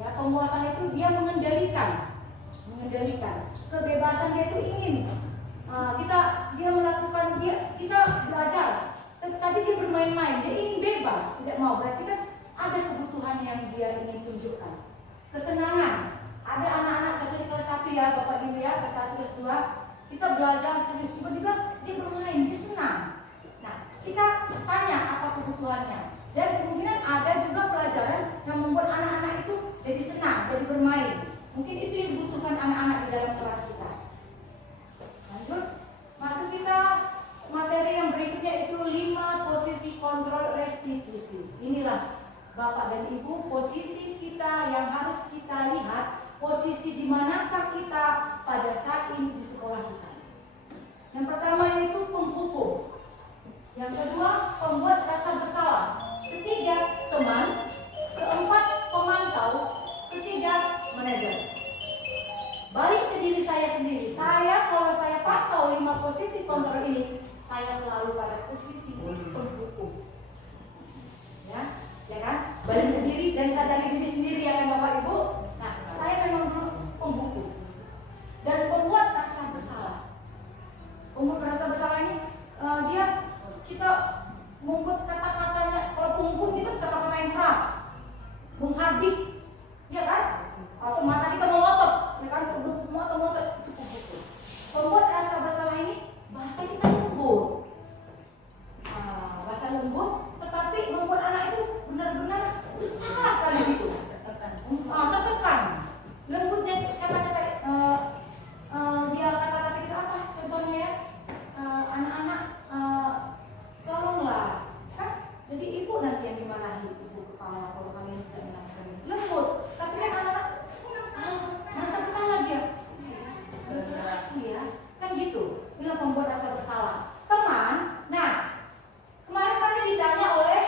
Ya, penguasaan itu dia mengendalikan. Kebebasan dia itu ingin dia melakukan kita belajar, tapi dia bermain-main, dia ingin bebas, tidak mau. Berarti kan ada kebutuhan yang dia ingin tunjukkan. Kesenangan. Ada anak-anak contoh di kelas 1 ya Bapak Ibu ya, kelas 1 kelas 2 kita belajar serius, tiba-tiba dia bermain, dia senang. Nah, kita tanya apa kebutuhannya. Dan kemungkinan ada juga pelajaran yang membuat anak-anak itu jadi senang, jadi bermain. Mungkin itu yang dibutuhkan anak-anak di dalam kelas kita. Lanjut, masuk kita materi yang berikutnya itu 5 posisi kontrol restitusi. Inilah Bapak dan Ibu posisi kita yang harus kita lihat posisi di manakah kita pada saat ini di sekolah kita. Yang pertama itu penghukum. Yang kedua, pembuat rasa bersalah. Ketiga, teman. Keempat, pemantau. Ketiga, manajer. Balik ke diri saya sendiri. Kalau saya pantau 5 posisi kontrol ini, saya selalu pada posisi penghukum. Ya kan? Balik ke diri dan sadari diri sendiri ya kan Bapak Ibu. Nah, saya memang dulu penghukum dan pembuat rasa bersalah. Pembuat rasa bersalah ini kita membuat kata-katanya. Kalau penghukum itu kata-kata yang keras, menghardik, ya kan? Atau mata kita melotot, ya kan? Melotot itu penghukum. Pembuat rasa bersalah ini bahasa kita lembut, bahasa lembut, tetapi membuat anak itu benar-benar bersalah kali itu. Tertekan. Lembutnya kata-kata dia kata-kata kita apa? Contohnya ya, anak-anak tolonglah, kan? Jadi ibu nanti yang dimarahi, ibu kepala kalau kalian tidak melakukan ini. Lembut, tapi kan anak-anak merasa bersalah dia. Iya, kan gitu. Inilah pembuat rasa bersalah. Teman, nah kemarin kami ditanya oleh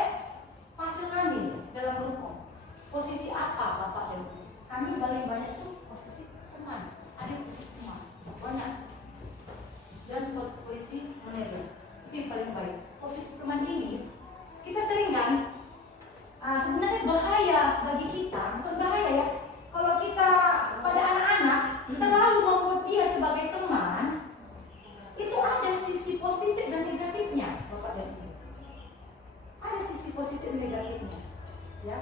pasien kami dalam rukun, posisi apa Bapak dan Ibu? Kami paling banyak itu posisi teman, ada posisi teman, banyak. Dan posisi manajer, itu yang paling baik. Posisi teman ini, kita sering kan, sebenarnya bahaya bagi kita, bukan bahaya ya. Kalau kita pada anak-anak terlalu membuat dia sebagai teman, itu ada sisi positif dan negatifnya, Bapak dan Ibu. Ada sisi positif dan negatifnya, ya.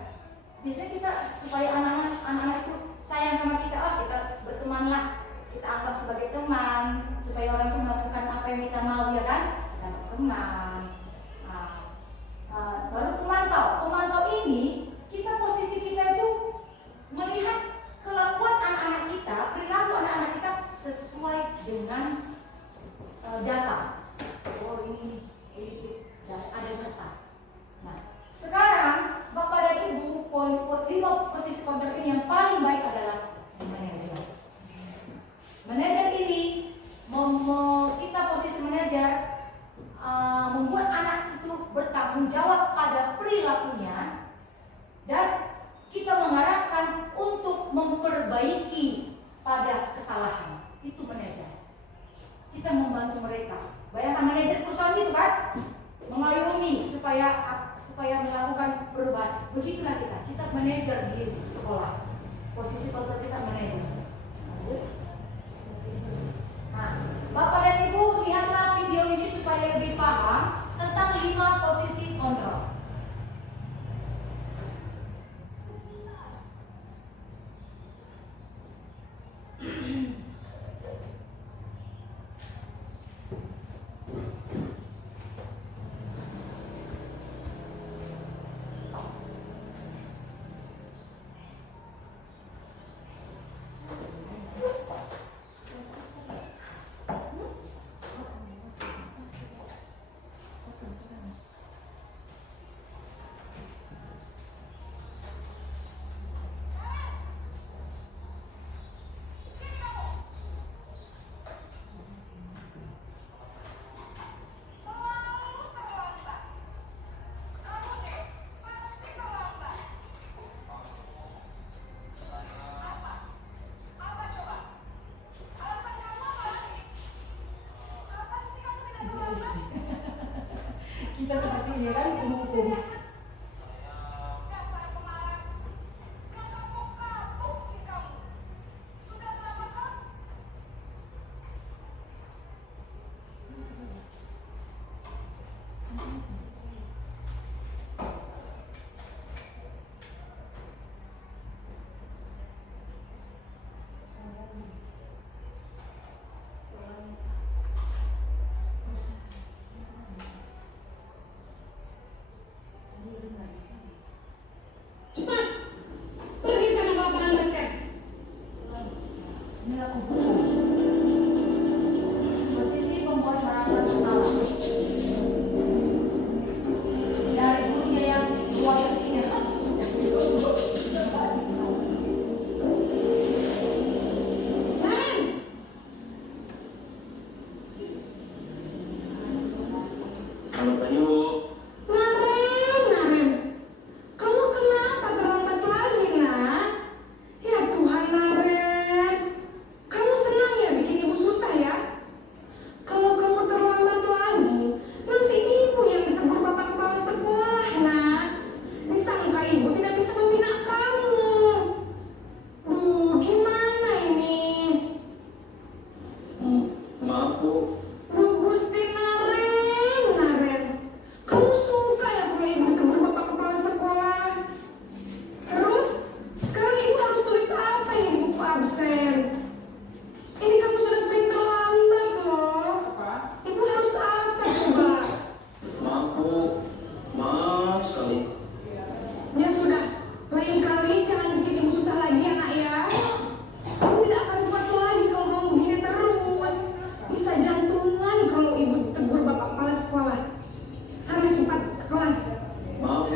Biasanya kita supaya anak-anak itu sayang sama kita, kita bertemanlah, kita anggap sebagai teman, supaya orang itu melakukan apa yang kita mau, ya kan? Kita berteman. Lalu pemantau ini, posisi kita itu melihat kelakuan anak-anak kita, perilaku anak-anak kita sesuai dengan data. Oh ini ada data. Nah, sekarang Bapak dan Ibu, 5 posisi kontrol ini yang paling baik adalah manajer. Manajer ini, kita posisi manajer membuat anak itu bertanggung jawab pada perilakunya dan kita mengarahkan untuk memperbaiki pada kesalahan. Itu manajer. Kita membantu mereka. Bayangkan manajer perusahaan itu kan, mengayomi supaya melakukan perubahan. Begitulah kita manajer di sekolah. Posisi kontrol kita manajer. Nah, Bapak dan Ibu lihatlah video ini supaya lebih paham tentang 5 posisi kontrol.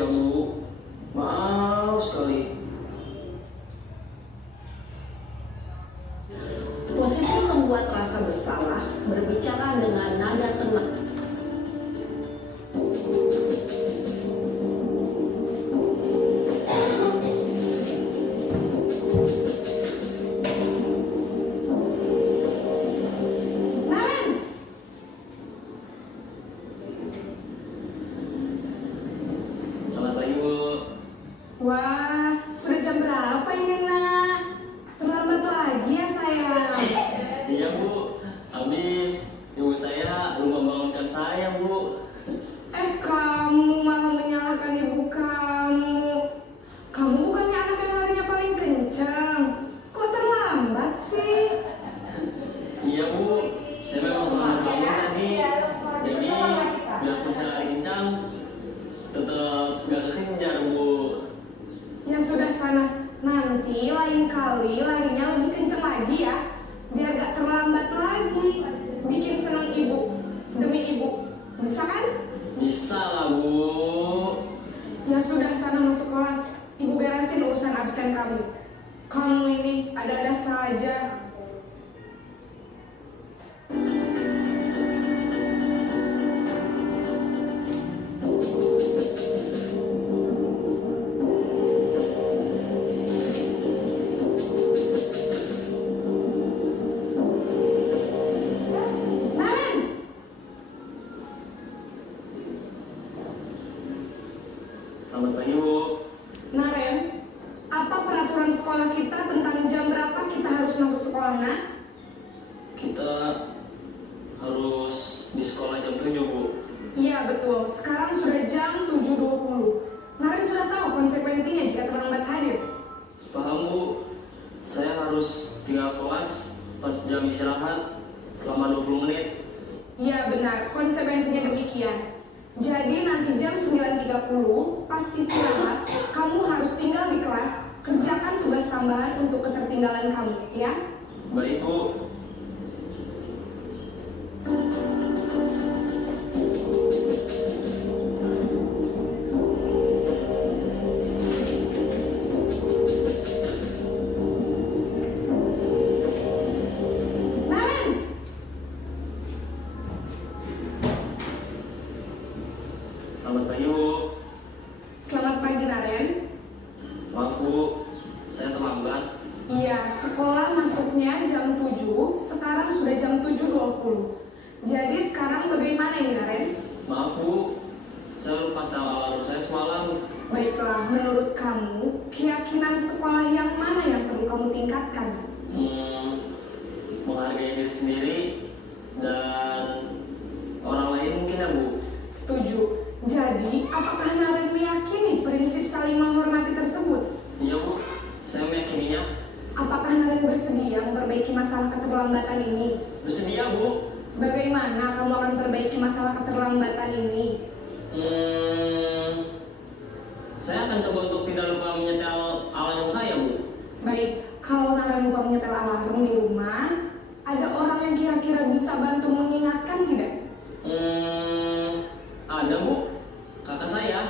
ya Bu, maaf sekali. Posisi membuat rasa bersalah, berbicara dengan nada tenang. Selamat pagi Bu. Wah, sudah jam berapa ini nak? Terlambat lagi ya sayang. Iya Bu, habis ibu saya belum membangunkan saya Bu. Kamu malah menyalahkan ibu kamu. Kamu bukannya anak yang larinya paling kencang. Kok terlambat sih? Iya Bu, saya memang terlambat bangun tadi. Jadi biarpun saya lari kencang, tetap gak kekejar Bu. Ya sudah sana. Nanti lain kali larinya lebih kencang lagi ya. Biar gak terlambat lagi. Bikin senang ibu. Demi ibu. Bisa kan? Bisa lah Bu. Ya sudah sana masuk kelas. Ibu beresin urusan absen kamu. Kamu ini ada-ada saja. Naren! Selamat pagi Bu. Naren, apa peraturan sekolah kita tentang jam berapa kita harus masuk sekolah, nak? Kita harus di sekolah jam 7 Bu. Iya betul, sekarang sudah jam 7.20. Naren sudah tahu konsekuensinya jika terlambat hadir. Paham Bu, saya harus tinggal kelas pas jam istirahat selama 20 menit. Iya benar, konsekuensinya demikian. Jadi nanti jam 9.30 pas istirahat, kamu harus tinggal di kelas, kerjakan tugas tambahan untuk ketertinggalan kamu, ya? Baik Bu. Naren! Selamat pagi Bu. Selamat pagi Naren. Maaf Bu, saya terlambat. Iya, sekolah masuknya jam 7, sekarang sudah jam 7.20. Jadi sekarang bagaimana ini Naren? Maaf Bu, saya lupa setel alarm saya semalam. Baiklah, menurut kamu, keyakinan sekolah yang mana yang perlu kamu tingkatkan? Menghargai diri sendiri dan orang lain mungkin ya Bu. Setuju. Jadi, apakah Naren meyakini prinsip saling menghormati tersebut? Iya Bu, saya meyakininya. Apakah Naren bersedia memperbaiki masalah keterlambatan ini? Bersedia Bu. Bagaimana kamu akan perbaiki masalah keterlambatan ini? Saya akan coba untuk tidak lupa menyetel alarm saya Bu. Baik, kalau Naren lupa menyetel alarm di rumah, ada orang yang kira-kira bisa bantu mengingatkan tidak? Ada Bu, kakak saya,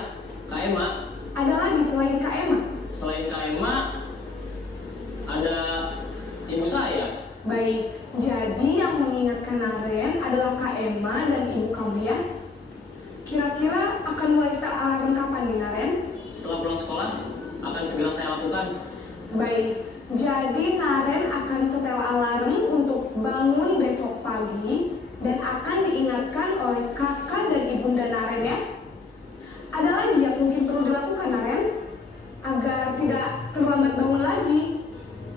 Kak Emma. Ada lagi selain Kak Emma? Selain Kak Emma, ada ibu saya. Baik, jadi yang mengingatkan Naren adalah Kak Emma dan ibu kamu ya? Kira-kira akan mulai setel alarm kapan nih Naren? Setelah pulang sekolah, akan segera saya lakukan. Baik, jadi Naren akan setel alarm untuk bangun besok pagi dan akan diingatkan oleh kakak dan ibunda Naren ya. Ada lagi yang mungkin perlu dilakukan Naren agar tidak terlambat bangun lagi?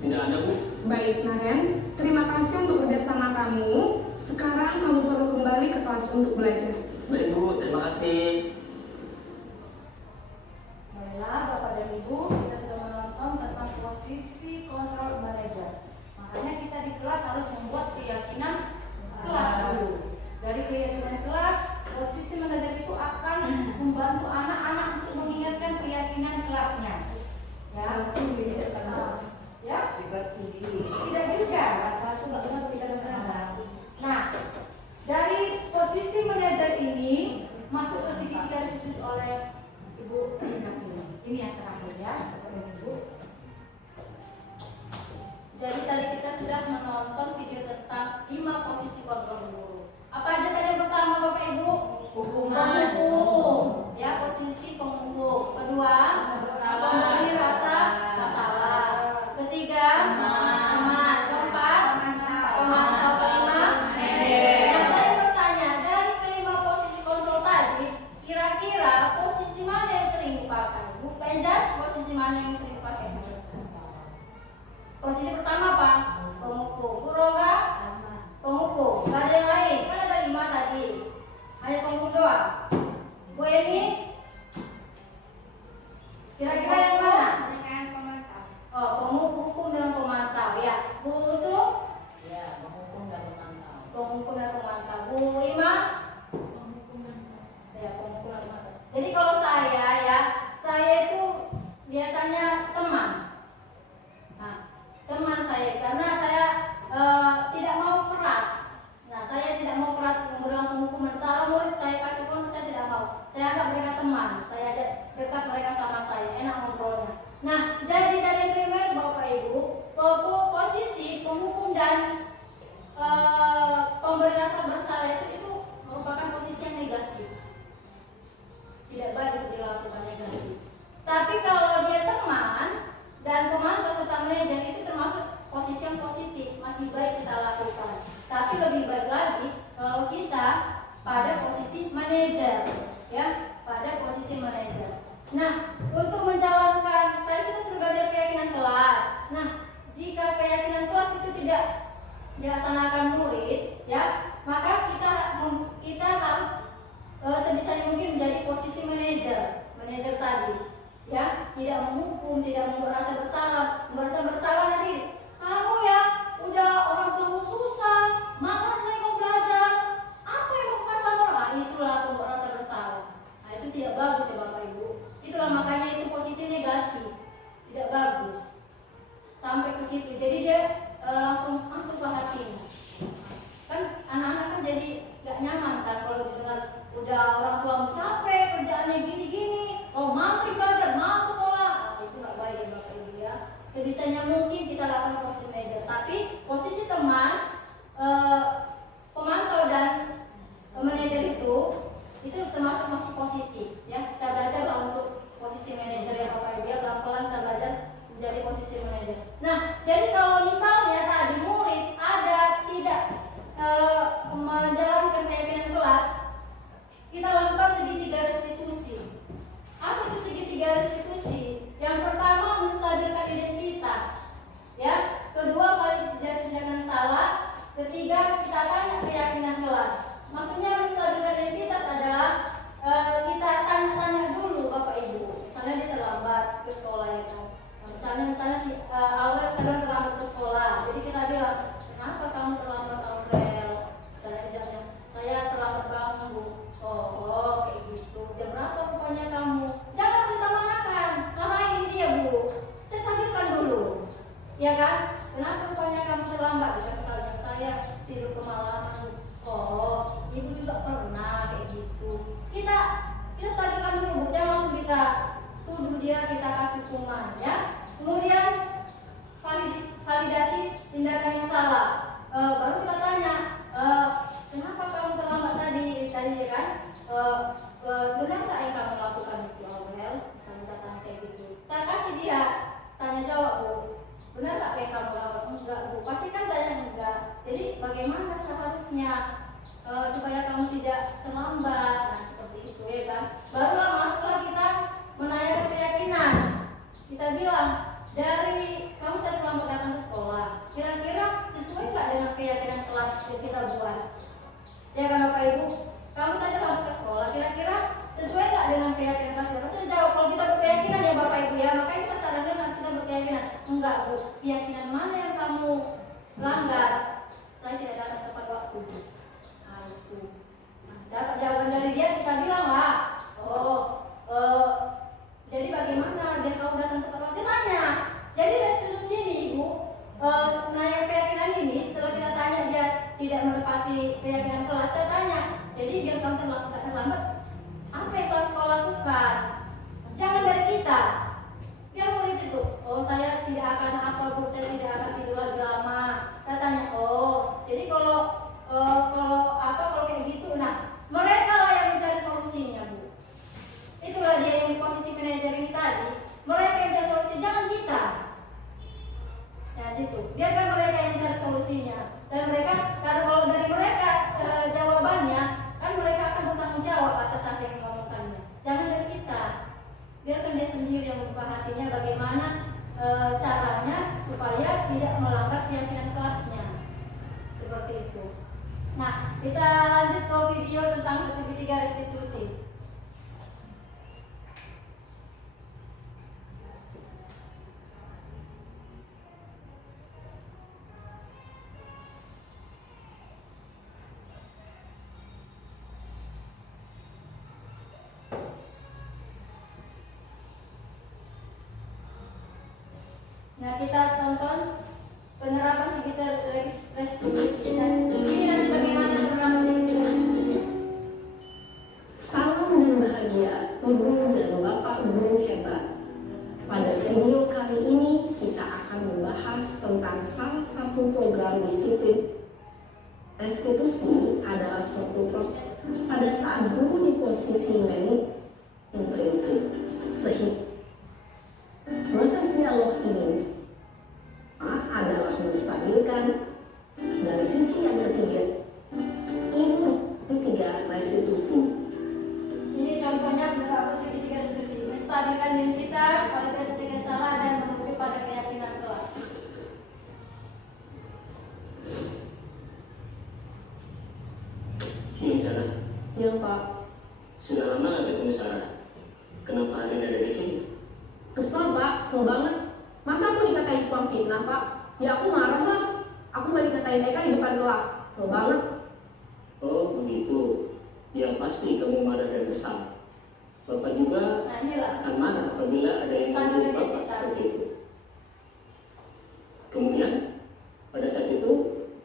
Tidak ada Bu. Baik Naren, terima kasih untuk kerjasama kamu. Sekarang kamu perlu kembali ke kelas untuk belajar. Baik Bu, terima kasih. Baiklah Bapak dan Ibu, kita sudah menonton tentang posisi kontrol manajer. Makanya kita di kelas harus membuat keyakinan kelas dulu. Dari keyakinan kelas, posisi manajer itu akan membantu anak-anak untuk mengingatkan keyakinan kelasnya. Ya, ya? Tidak juga, salah itu nggak tidak benar. Nah, dari posisi manajer ini masuk ke segi garis oleh Ibu mana yang sering dipakai? Posisi pertama apa? Pengukuh. Puro nggak? Pengukuh. Gak ada yang lain. Kan ada 5 tadi. Hanya pengukuh doang. Bu Eni, kira-kira yang mana? Oh, penghukum dan pemantau. Ya, Bu Su? Ya, menghukum dan memantau. Penghukum dan pemantau. Bu Ima? Ya, penghukum dan pemantau. Jadi kalau saya itu biasanya teman. Nah, teman saya karena saya tidak mau keras. Nah, saya tidak mau keras berlangsung hukuman. Salah murid saya kasih konten, saya tidak mau. Saya anggap mereka teman. Saya ajak dekat mereka sama saya, enak ngobrolnya. Nah, jadi dari yang kelima itu Bapak Ibu, posisi penghukum dan pemberi rasa bersalah itu merupakan posisi yang negatif. Tidak baik untuk dilakukan negatif. Tapi kalau dia teman dan pemantau serta manajer itu termasuk posisi yang positif, masih baik kita lakukan. Tapi lebih baik lagi kalau kita pada posisi manajer, ya, pada posisi manajer. Nah, untuk menjalankan tadi kita sudah belajar keyakinan kelas. Nah, jika keyakinan kelas itu tidak dilaksanakan murid, ya, maka kita harus sebisa mungkin menjadi posisi manajer tadi, ya, tidak menghukum, tidak merasa bersalah nanti. Kamu ya udah orang tua susah, malas lagi kau belajar, apa yang mau kasih orang? Itulah aku merasa bersalah. Nah, itu tidak bagus ya Bapak Ibu. Itulah makanya itu posisi negatif, tidak bagus. Sampai ke situ, jadi dia langsung masuk ke hatinya. Kan anak-anak kan jadi gak nyaman kan kalau dengar udah orang tua capek kerjaannya gini-gini, oh malas belajar, malas sekolah. Itu gak baik ya Bapak Ibu ya. Sebisanya mungkin kita lakukan posisi manajer, tapi posisi teman, pemantau dan manajer itu termasuk masih positif ya. Kita belajar lah untuk posisi manajer ya Bapak Ibu ya, pelan-pelan kita belajar menjadi posisi manajer. Nah, jadi kalau misalnya tadi murid ada tidak menjalankan keyakinan kelas, kita lakukan segitiga restitusi. Apa itu segitiga restitusi? Yang pertama menstabilkan identitas, ya. Kedua validasi dengan salah. Ketiga kita tanya keyakinan kelas. Maksudnya menstabilkan identitas adalah kita tanya-tanya dulu Bapak Ibu. Misalnya dia terlambat ke sekolah ya kan. Misalnya si Aurel kadang terlambat ke sekolah. Jadi kita bilang, kenapa kamu terlambat Aurel? Saya terlambat bangun Bu. Oh kayak gitu. Jam berapa rupanya kamu? Jangan langsung tamanakan. Marahin dia Bu. Kita stabilkan dulu. Ya kan? Kenapa rupanya kamu terlambat? Dikasih tahu yang saya tidur kemalaman. Oh, ibu juga pernah kayak gitu. Kita stabilkan dulu Bu. Jangan langsung kita tuduh dia, kita kasih hukuman ya. Kemudian validasi tindakan yang salah. Baru kita tanya, kenapa kamu terlambat tadi ya kan? Benar nggak yang kamu lakukan itu Aurel? Misalnya kita tanya kayak gitu. Kita kasih dia tanya jawab Bu. Benar nggak yang kamu lakukan? Enggak Bu. Pasti kan tanya enggak. Jadi bagaimana seharusnya supaya kamu tidak terlambat? Nah seperti itu ya kan. Barulah masuklah kita menanyakan keyakinan. Kita bilang dari kamu tadi terlambat datang ke sekolah, kira-kira sesuai nggak dengan keyakinan kelas yang kita buat? Ya kan Bapak Ibu, kamu tadi terlambat ke sekolah, kira-kira sesuai nggak dengan keyakinan kelas? Pasti jawab kalau kita berkeyakinan ya Bapak Ibu ya, makanya kita sarankan nanti kita berkeyakinan. Enggak Bu, keyakinan mana yang kamu langgar? Saya tidak datang tepat waktu. Nah itu. Nah, dapat jawaban dari dia kita bilang lah, jadi bagaimana biar kamu datang tepat waktu? Tanya. Jadi restitusi ini Ibu, menanya keyakinan ini setelah kita tanya dia tidak menepati keyakinan kelas, kita tanya. Jadi biar kamu terlambat, apa yang harus kau lakukan? Jangan dari kita. Biar murid itu, saya tidak akan apa Bu, saya tidak akan tidur lagi lama. Kita tanya, jadi kalau kayak gitu, nah mereka lah yang mencari solusinya Bu. Itulah dia yang di posisi manajer ini tadi. Mereka yang mencari solusi, jangan kita. Ya situ, biarkan mereka yang mencari solusinya. Dan mereka, karena kalau dari mereka jawabannya, kan mereka akan bertanggung jawab atas apa yang melakukannya. Jangan dari kita. Biarkan dia sendiri yang membuka hatinya bagaimana caranya supaya tidak melanggar keyakinan kelasnya. Seperti itu. Nah, kita lanjut ke video tentang segitiga restitusi. Nah, kita tonton penerapan segitiga restitusi. Restitusi dan bagaimana penerapan segitiga restitusi. Salam dan bahagia Ibu dan Bapak guru hebat. Pada video kali ini kita akan membahas tentang salah satu program disiplin. Restitusi adalah suatu proses pada saat guru di posisi merit intensif. Sehingga proses dialog ini adalah menstabilkan dari sisi yang ketiga. Ini ketiga restitusi. Ini contohnya penerapan segitiga restitusi, menstabilkan diri kita, kualitas dengan salah dan menuju pada keyakinan kelas. Siang Sarah. Siang Pak. Sudah lama nggak ketemu Sarah? Kenapa hari ini ada di sini? Kesel Pak, kesel banget. Masa aku dikatain tukang fitnah Pak? Ya aku marah lah. Aku balik ngatain mereka di depan kelas. Kesel banget. Oh begitu. Ya pasti kamu marah dan kesal. Bapak juga Nah, inilah akan marah apabila ada yang menurut Bapak seperti itu. Kemudian pada saat itu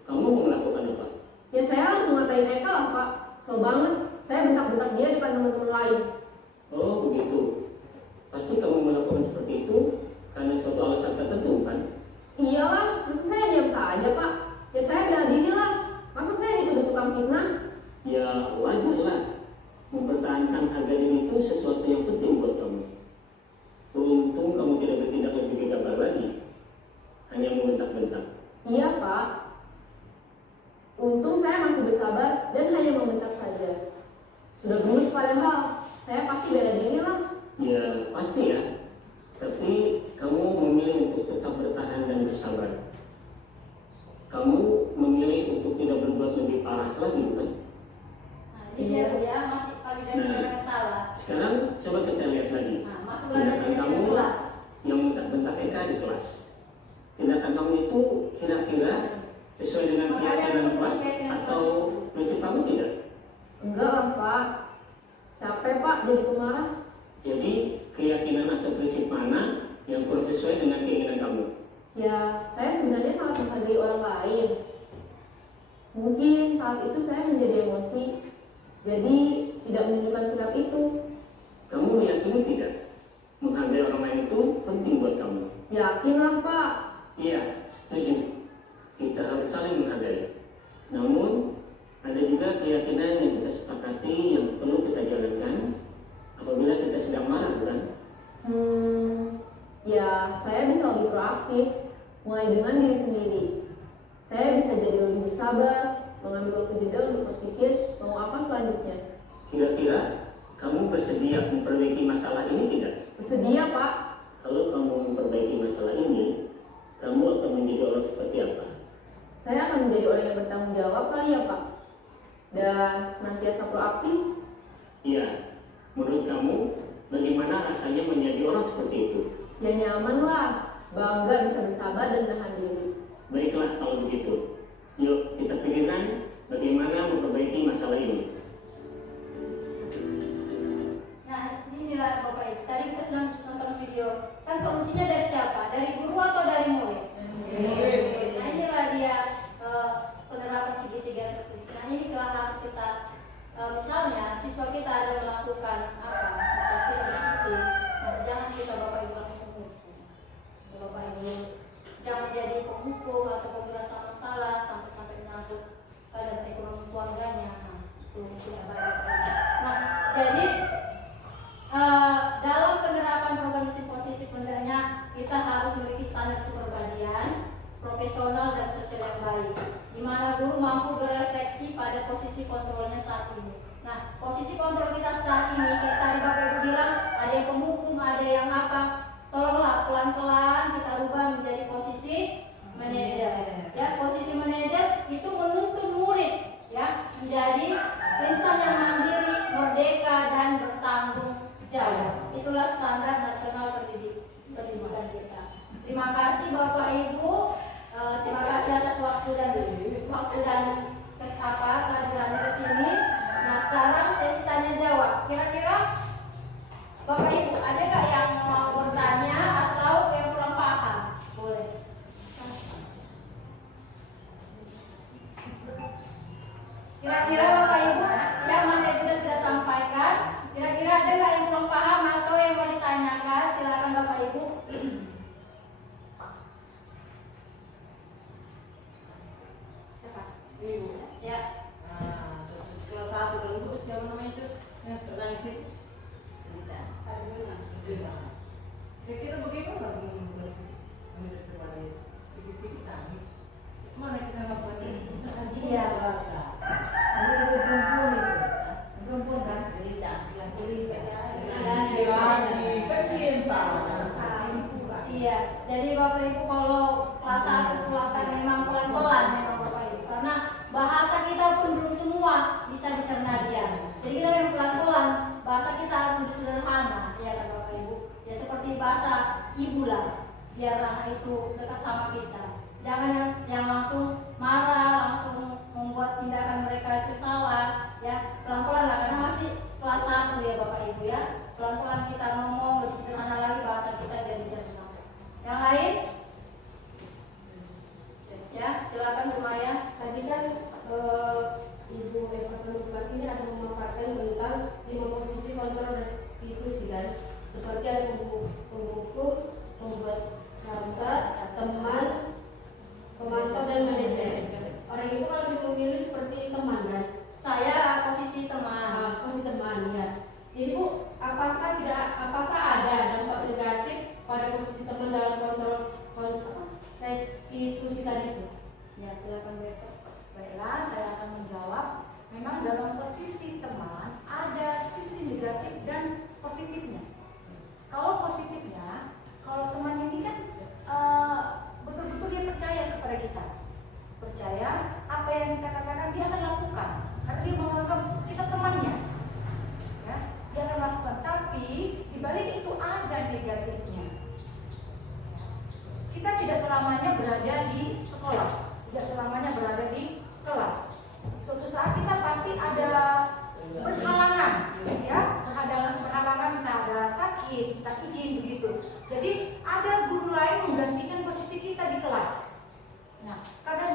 kamu mau melakukan apa? Ya saya langsung ngatain mereka lah Pak. Kesel banget. Saya bentak-bentak dia di depan teman-teman lain. Oh begitu. Pasti kamu melakukan seperti itu karena suatu alasan tertentu kan? Iyalah, masa saya diam saja Pak? Ya saya bela diri lah. Masa saya dituduh tukang fitnah? Ya wajar lah. Mempertahankan harga diri itu sesuatu yang penting buat kamu. Untung kamu tidak bertindak lebih gegabah lagi. Hanya membentak-bentak. Iya Pak. Untung saya masih bersabar dan hanya membentak saja. Sudah gemes padahal. Saya pasti bela diri lah. Ya pasti ya. Tapi kamu memilih untuk tetap bertahan dan bersabar. Kamu memilih untuk tidak berbuat lebih parah lagi bukan? Nah, ini dia masih validasi dengan salah. Sekarang coba kita lihat lagi. Nah, masuklah Tindakan dari kamu kelas. yang bentak-bentak Eka di kelas. Tindakan kamu itu kira-kira sesuai dengan keyakinan kelas atau prinsip kamu tidak? Enggak lah Pak. Capek Pak jadi pemarah. Jadi keyakinan atau prinsip mana yang kurang sesuai dengan keinginan kamu? Ya, saya sebenarnya sangat menghargai orang lain. Mungkin saat itu saya menjadi emosi, jadi tidak menunjukkan sikap itu. Kamu meyakini tidak? Menghargai orang lain itu penting buat kamu. Yakinlah Pak. Iya, setuju. Kita harus saling menghargai. Namun, ada juga keyakinan yang kita sepakati yang perlu kita jalankan apabila kita sedang marah, bukan? Ya saya bisa lebih proaktif, mulai dengan diri sendiri. Saya bisa jadi lebih bersabar, mengambil waktu jeda untuk berpikir mau apa selanjutnya. Kira-kira kamu bersedia memperbaiki masalah ini tidak? Bersedia Pak. Kalau kamu memperbaiki masalah ini, kamu akan menjadi orang seperti apa? Saya akan menjadi orang yang bertanggung jawab kali ya Pak. Dan senantiasa proaktif. Iya, menurut kamu bagaimana rasanya menjadi orang seperti itu? Ya nyaman lah, bangga bisa bersabar dan menahan diri. Baiklah kalau begitu. Yuk kita pikirkan bagaimana memperbaiki masalah ini. Nah, inilah Bapak Ibu. Tadi kita sudah nonton video. Kan solusinya dari siapa? Dari guru atau dari murid? Nah, inilah dia penerapan segitiga restitusi. Nah, ini telah harus kita misalnya siswa kita ada melakukan apa? Misalnya disiplin. Nah, jangan kita Bapak Ibu langsung hukum. Bapak Ibu jangan jadi penghukum atau pemberasa masalah sampai menyangkut keadaan ekonomi keluarganya. Nah, itu tidak baik. Nah, jadi dalam penerapan program disiplin positif menurutnya kita harus memiliki standar kepribadian, profesional dan sosial yang baik, di mana guru mampu berefleksi pada posisi kontrolnya saat ini. Nah, posisi kontrol kita saat ini kita pelan-pelan kita rubah menjadi posisi manajer. Ya, posisi manajer itu menuntun murid ya menjadi insan yang mandiri, merdeka dan bertanggung jawab. Itulah standar nasional pendidikan kita. Terima kasih Bapak Ibu. Terima kasih atas waktu dan kehadirannya ke sini. Nah, sekarang sesi tanya jawab. Kira-kira Bapak Ibu ada nggak yang mau bertanya atau yang kurang paham? Boleh. Kira-kira Bapak Ibu yang materi kita sudah sampaikan, kira-kira ada nggak yang kurang paham atau yang mau ditanyakan? Silakan Bapak Ibu. Siapa? Ibu. Ya. Kelas 1 dulu siapa namanya itu? Yang sekarang itu? Kira-kira bagaimana mengumpulkan menurut kemarin? Sedikit tangis. Mana kita ngapain? Iya. Bahasa. Ada perempuan itu. Perempuan kan cerita, yang cerita. Lagi kecinta. Iya. Jadi Bapak Ibu kalau kelas 1 silakan memang pelan-pelan memang Bapak Ibu karena bahasa kita pun belum semua bisa dicerna dia. Jadi kita yang pelan-pelan, bahasa kita harus lebih sederhana, ya kan Bapak Ibu. Ya seperti bahasa ibu lah, biar anak itu dekat sama kita. Jangan yang langsung marah, langsung membuat tindakan mereka itu salah, ya pelan-pelan lah karena masih kelas 1 ya Bapak Ibu ya. Pelan-pelan kita ngomong lebih sederhana lagi bahasa kita biar dicerna. Yang lain? Ya, silakan Bu Maya. Tadi kan Ibu Eva Sanubak ini ada memaparkan tentang 5 posisi kontrol restitusi kan, seperti ada pengukur, pembuat rasa, teman, pemantau dan manajer. Orang itu kan lebih memilih seperti teman kan? Saya posisi teman. Posisi teman ya. Jadi Bu, apakah ada dampak negatif pada posisi teman dalam kontrol restitusi tadi itu? Ya, silakan Bu Eva. Baiklah, saya akan menjawab. Memang dalam posisi teman ada sisi negatif dan positifnya. Kalau positifnya, kalau teman ini kan betul-betul dia percaya kepada kita, percaya apa yang kita katakan dia akan lakukan, karena dia menganggap kita temannya. Ya, dia akan lakukan. Tapi dibalik itu ada negatifnya. Kita tidak selamanya berada di sekolah, tidak selamanya berada di kelas. Suatu saat kita pasti ada berhalangan, ya, berhalangan kita ada sakit, kita izin begitu. Jadi ada guru lain menggantikan posisi kita di kelas. Nah, karena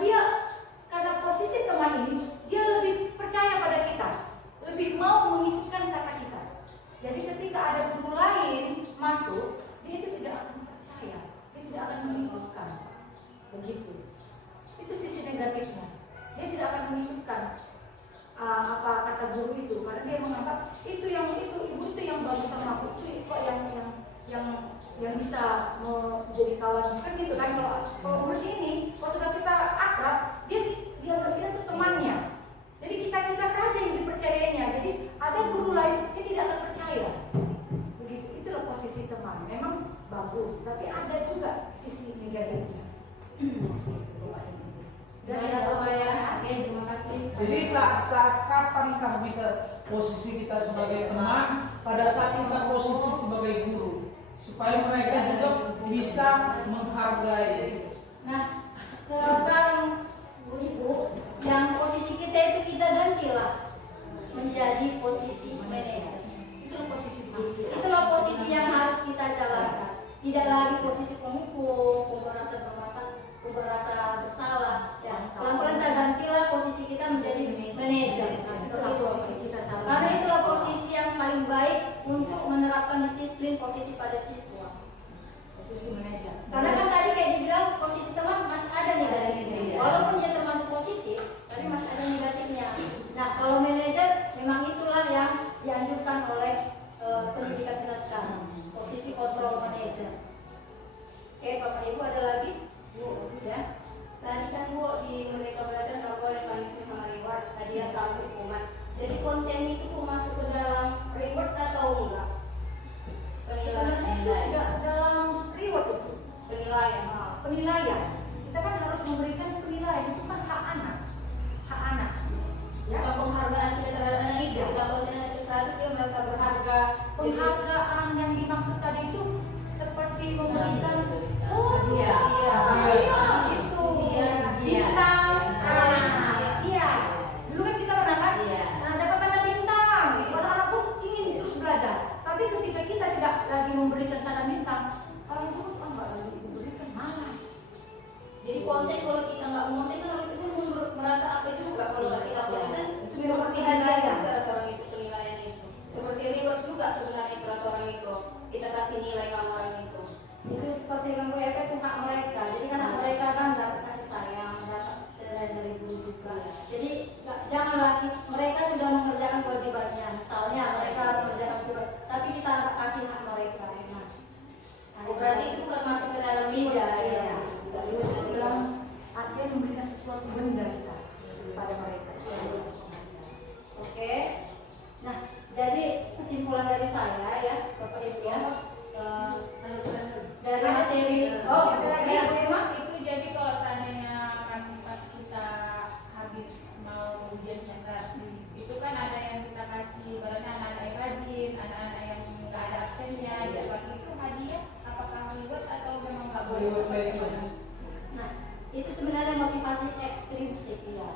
posisi teman ini dia lebih percaya pada kita, lebih mau mengikutkan kata kita. Jadi ketika ada guru lain masuk, dia itu tidak akan percaya, dia tidak akan mengikutkan. Begitu. Itu sisi negatifnya. Dia tidak akan mengikutkan apa kata guru itu karena dia menganggap ibu itu yang bagus sama aku, itu kok yang bisa menjadi kawan kan gitu kan. Kalau murid ini kalau sudah kita akrab dia anggap kita itu temannya, jadi kita saja yang dipercayainya. Jadi ada guru lain dia tidak akan percaya begitu. Itulah posisi teman, memang bagus tapi ada juga sisi negatifnya. Dari Bapak ya. Oke, terima kasih. Jadi saat kapankah bisa posisi kita sebagai teman pada saat kita posisi sebagai guru, supaya mereka juga bisa menghargai. Nah, sekarang Bu Ibu, yang posisi kita itu kita gantilah menjadi posisi manajer. Itulah posisi yang harus kita jalankan. Tidak lagi posisi penghukum, pembuat rasa bersalah. Ya, pelan-pelan kita gantilah posisi kita menjadi manajer. Karena itulah posisi yang paling baik untuk menerapkan disiplin positif pada siswa. Posisi manajer. Karena kan tadi kayak dibilang posisi teman masih ada negatifnya. Walaupun dia termasuk positif, tapi masih ada negatifnya. Nah, kalau manajer memang itulah yang dianjurkan oleh pendidikan kita sekarang. Posisi kontrol manajer. Oke, Bapak Ibu ada lagi? Bu, ya. Tadi kan Bu di Merdeka Belajar nggak boleh punishment sama reward, hadiah sama hukuman. Jadi konten itu masuk ke dalam reward atau enggak? Sebenarnya itu tidak dalam reward penilaian. Penilaian. Kita kan harus memberikan penilaian, itu kan hak anak. Hak anak. Ya, Bukan penghargaan kita terhadap anak itu. Tidak konten anak itu 100 dia merasa berharga. penghargaan yang dimaksud tadi itu seperti memberikan Iya. gitu. Iya. Bintang. Iya. Dulu kan kita pernah kan Iya. dapat tanda bintang. Gitu. Anak-anak pun ingin terus belajar. Tapi ketika kita tidak lagi memberikan tanda bintang, orang itu kan nggak lagi memberikan, malas. Jadi konten kalau kita nggak konten kan orang itu pun merasa apa juga. Kalau nggak kita konten itu seperti hadiah juga rasa orang itu, penilaian itu. Seperti reward juga sebenarnya itu rasa orang itu. Kita kasih nilai sama orang itu. Itu seperti yang gue itu hak mereka. Jadi kan hak mereka kan dapat kasih sayang, dapat dari guru juga. Jadi jangan lagi mereka sudah mengerjakan kewajibannya. Misalnya mereka mengerjakan tugas, tapi kita nggak kasih hak mereka. Berarti itu bukan masuk ke dalam Iya, media. iya. Dalam artian memberikan sesuatu benda kita pada mereka. Oke. Nah, jadi kesimpulan dari saya ya, Bapak Ibu ya. Dari materi Itu jadi kalau seandainya kan pas kita habis mau ujian semester itu kan ada yang kita kasih ibaratnya anak-anak yang rajin, anak-anak yang nggak ada absennya, seperti itu hadiah apakah reward atau memang nggak boleh? Nah, itu sebenarnya motivasi ekstrinsik ya.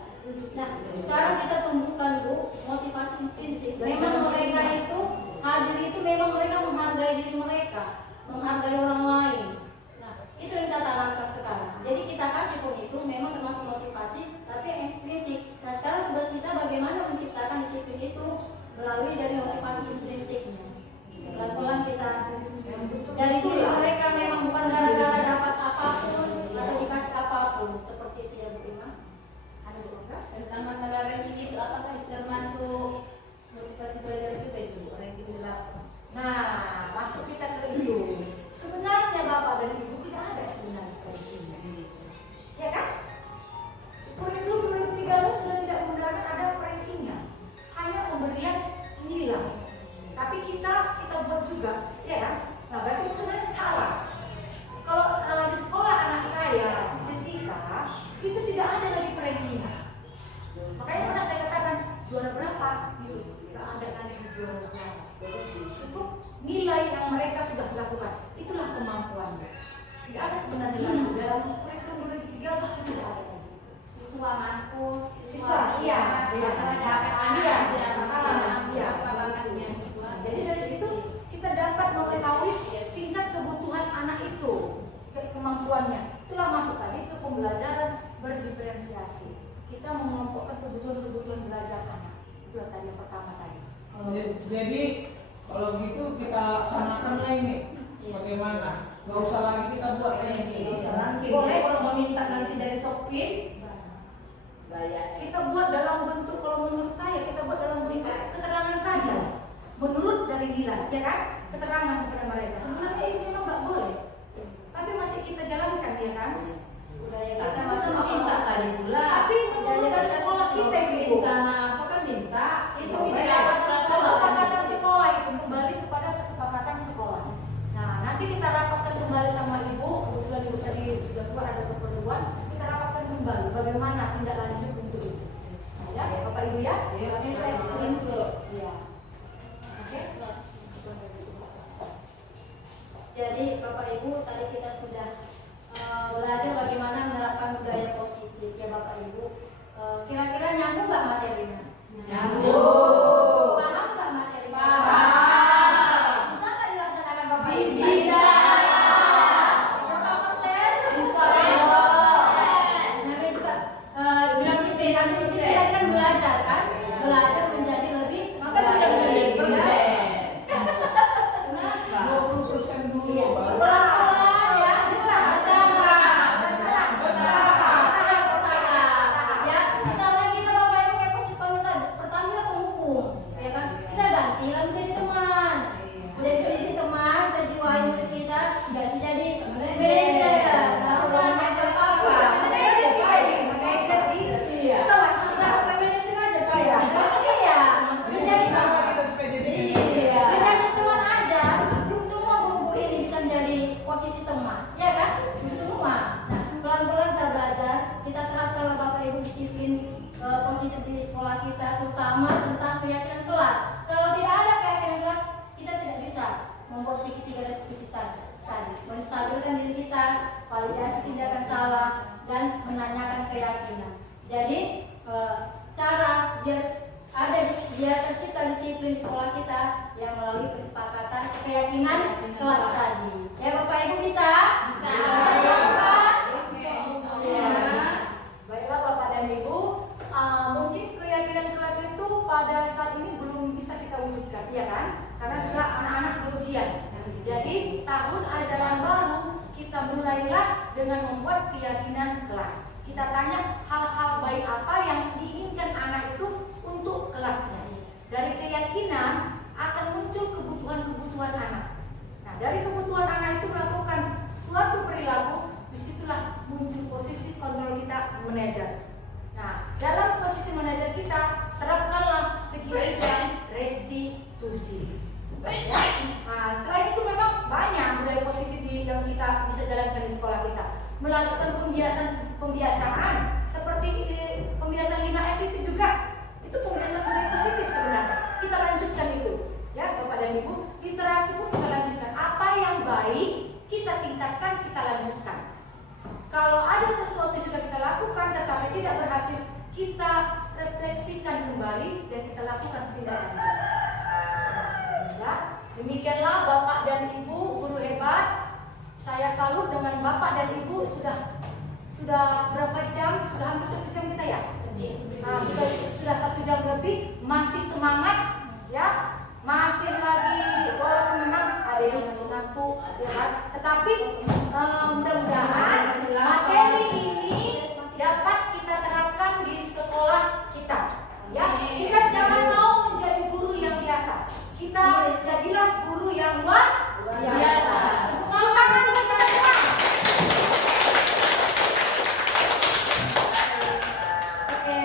Nah, sekarang kita tumbuhkan Bu motivasi intrinsik. Memang mereka itu hadir itu memang mereka menghargai diri mereka, menghargai orang lain. Nah, itu yang kita tanamkan sekarang. Jadi kita kasih pun itu memang termasuk motivasi, tapi ekstrinsik. Nah, sekarang tugas kita bagaimana menciptakan disiplin itu melalui dari motivasi intrinsiknya. Pelan-pelan kita dari diri mereka memang bukan gara-gara dapat apapun atau dikasih apapun seperti itu ya Bu Ima. Ada Bu Oka? Tentang masalah ranking itu apakah termasuk motivasi belajar juga itu ranking 8? Nah, masuk kita ke itu. Sebenarnya Bapak dan Ibu tidak ada sebenarnya rankingnya. Ya kan? Kurikulum 2013 sudah tidak menggunakan ada rankingnya. Hanya pemberian nilai. Tapi kita buat juga, ya kan? Nah, berarti itu sebenarnya salah. Kalau di sekolah anak saya, si Jessica, itu tidak ada lagi rankingnya. Makanya pernah saya katakan juara berapa? Gitu. Tidak ada lagi juara berapa. Cukup nilai yang mereka sudah lakukan. Itulah kemampuannya. Tidak ada sebenarnya lagi dalam kurikulum 2013 itu tidak ada lagi. Siswa mampu, Siswa, iya. Jadi dari situ kita dapat mengetahui tingkat kebutuhan anak itu, kemampuannya. Itulah masuk tadi ke pembelajaran berdiferensiasi. Kita mengelompokkan kebutuhan belajar anak. Itu tadi yang pertama tadi. Jadi kalau gitu kita laksanakan ini bagaimana? Gak usah lagi kita buat ranking. Boleh. Kalau mau minta nanti dari Sopin, bayar. Kita buat dalam bentuk, kalau menurut saya kita buat dalam bentuk keterangan saja. Menurut dari nilai, ya kan? Keterangan kepada mereka. Sebenarnya ini memang nggak boleh, tapi masih kita jalankan, ya kan? Budaya Kita kita masih masih minta tadi pula. Tapi menurut dari sekolah kita itu, Sama apa kan minta? Itu Boleh. bisa. kesepakatan sekolah itu kembali kepada kesepakatan sekolah. Nah, nanti kita rapatkan kembali sama Ibu. Kebetulan Ibu tadi sudah keluar ada keperluan, kita rapatkan kembali bagaimana tindak lanjut untuk itu. Nah, ya, Bapak Ibu ya. Iya. Itu ekstrinsik. Iya. Oke. Jadi Bapak Ibu tadi kita sudah belajar bagaimana menerapkan budaya positif ya Bapak Ibu. Kira-kira nyambung nggak materinya? Nyambung. Paham nggak materinya? Paham. Bisa nggak dilaksanakan Bapak Ibu? Bisa. Berapa persen? Bisa. Namanya juga disiplin. Nanti disiplin tadi kan belajar kan? Belajar menjadi lebih Maka sudah jadi persen. Kenapa? 20% dulu Iya. baru. Pelan-pelan ya. Ya, misalnya kita Bapak Ibu kayak posisi pertama kita penghukum, ya kan? Kita ganti lalu jadi teman. Udah jadi teman, kita jiwain diri kita, ganti jadi manajer. Lalu kan apa? Manajer di Iya. kita masih Kita manajer aja Pak ya. Iya, menjadi Sama kita supaya jadi Iya. menjadi teman aja. Belum semua guru ini bisa menjadi posisi teman, ya kan? memvalidasi tindakan salah, dan menanyakan keyakinan. Jadi cara biar tercipta disiplin di sekolah kita yang melalui kesepakatan keyakinan kelas tadi. Ya Bapak Ibu bisa? Bisa. Ya, Bapak? Ya. Baiklah Bapak dan Ibu, mungkin keyakinan kelas itu pada saat ini belum bisa kita wujudkan, ya kan? Karena sudah anak-anak sudah ujian. Jadi tahun ajaran baru kita mulailah dengan membuat keyakinan kelas. Kita tanya hal-hal baik apa yang diinginkan anak itu untuk kelasnya. Dari keyakinan akan muncul kebutuhan-kebutuhan anak. Nah, dari kebutuhan anak itu melakukan suatu perilaku, disitulah muncul posisi kontrol kita manajer. Nah, dalam posisi manajer kita terapkanlah segitiga restitusi. Ya. Nah, selain itu memang banyak budaya positif yang kita bisa jalankan di sekolah kita. Melakukan pembiasaan seperti pembiasaan 5S itu juga. Itu pembiasaan budaya positif sebenarnya. Kita lanjutkan itu. Ya, Bapak dan Ibu, literasi pun kita lanjutkan. Apa yang baik kita tingkatkan, kita lanjutkan. Kalau ada sesuatu yang sudah kita lakukan tetapi tidak berhasil, kita refleksikan kembali dan kita lakukan tindak lanjut. Ya, demikianlah Bapak dan Ibu guru hebat. Saya salut dengan Bapak dan Ibu sudah berapa jam? Sudah hampir 1 jam kita ya? Nah, sudah 1 jam lebih, masih semangat ya, masih lagi walaupun memang ada yang masih ngantuk ya kan? Tetapi mudah-mudahan materi ini dapat kita terapkan di sekolah kita. Ya, kita jangan mau menjadi guru yang biasa. Kita jadilah guru yang luar biasa. Tepuk tangan untuk kita semua. Oke.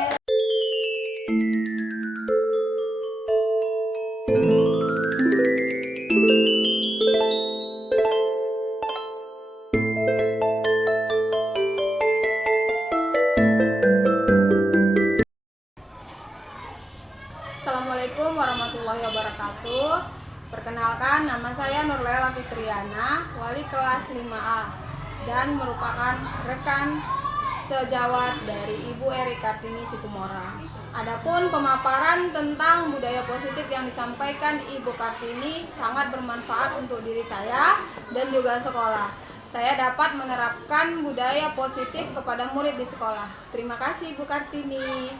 Assalamualaikum warahmatullahi wabarakatuh. Perkenalkan, nama saya Nurlela Fitriana, wali kelas 5A dan merupakan rekan sejawat dari Ibu Eri Kartini Situmorang. Adapun pemaparan tentang budaya positif yang disampaikan Ibu Kartini sangat bermanfaat untuk diri saya dan juga sekolah. Saya dapat menerapkan budaya positif kepada murid di sekolah. Terima kasih Ibu Kartini.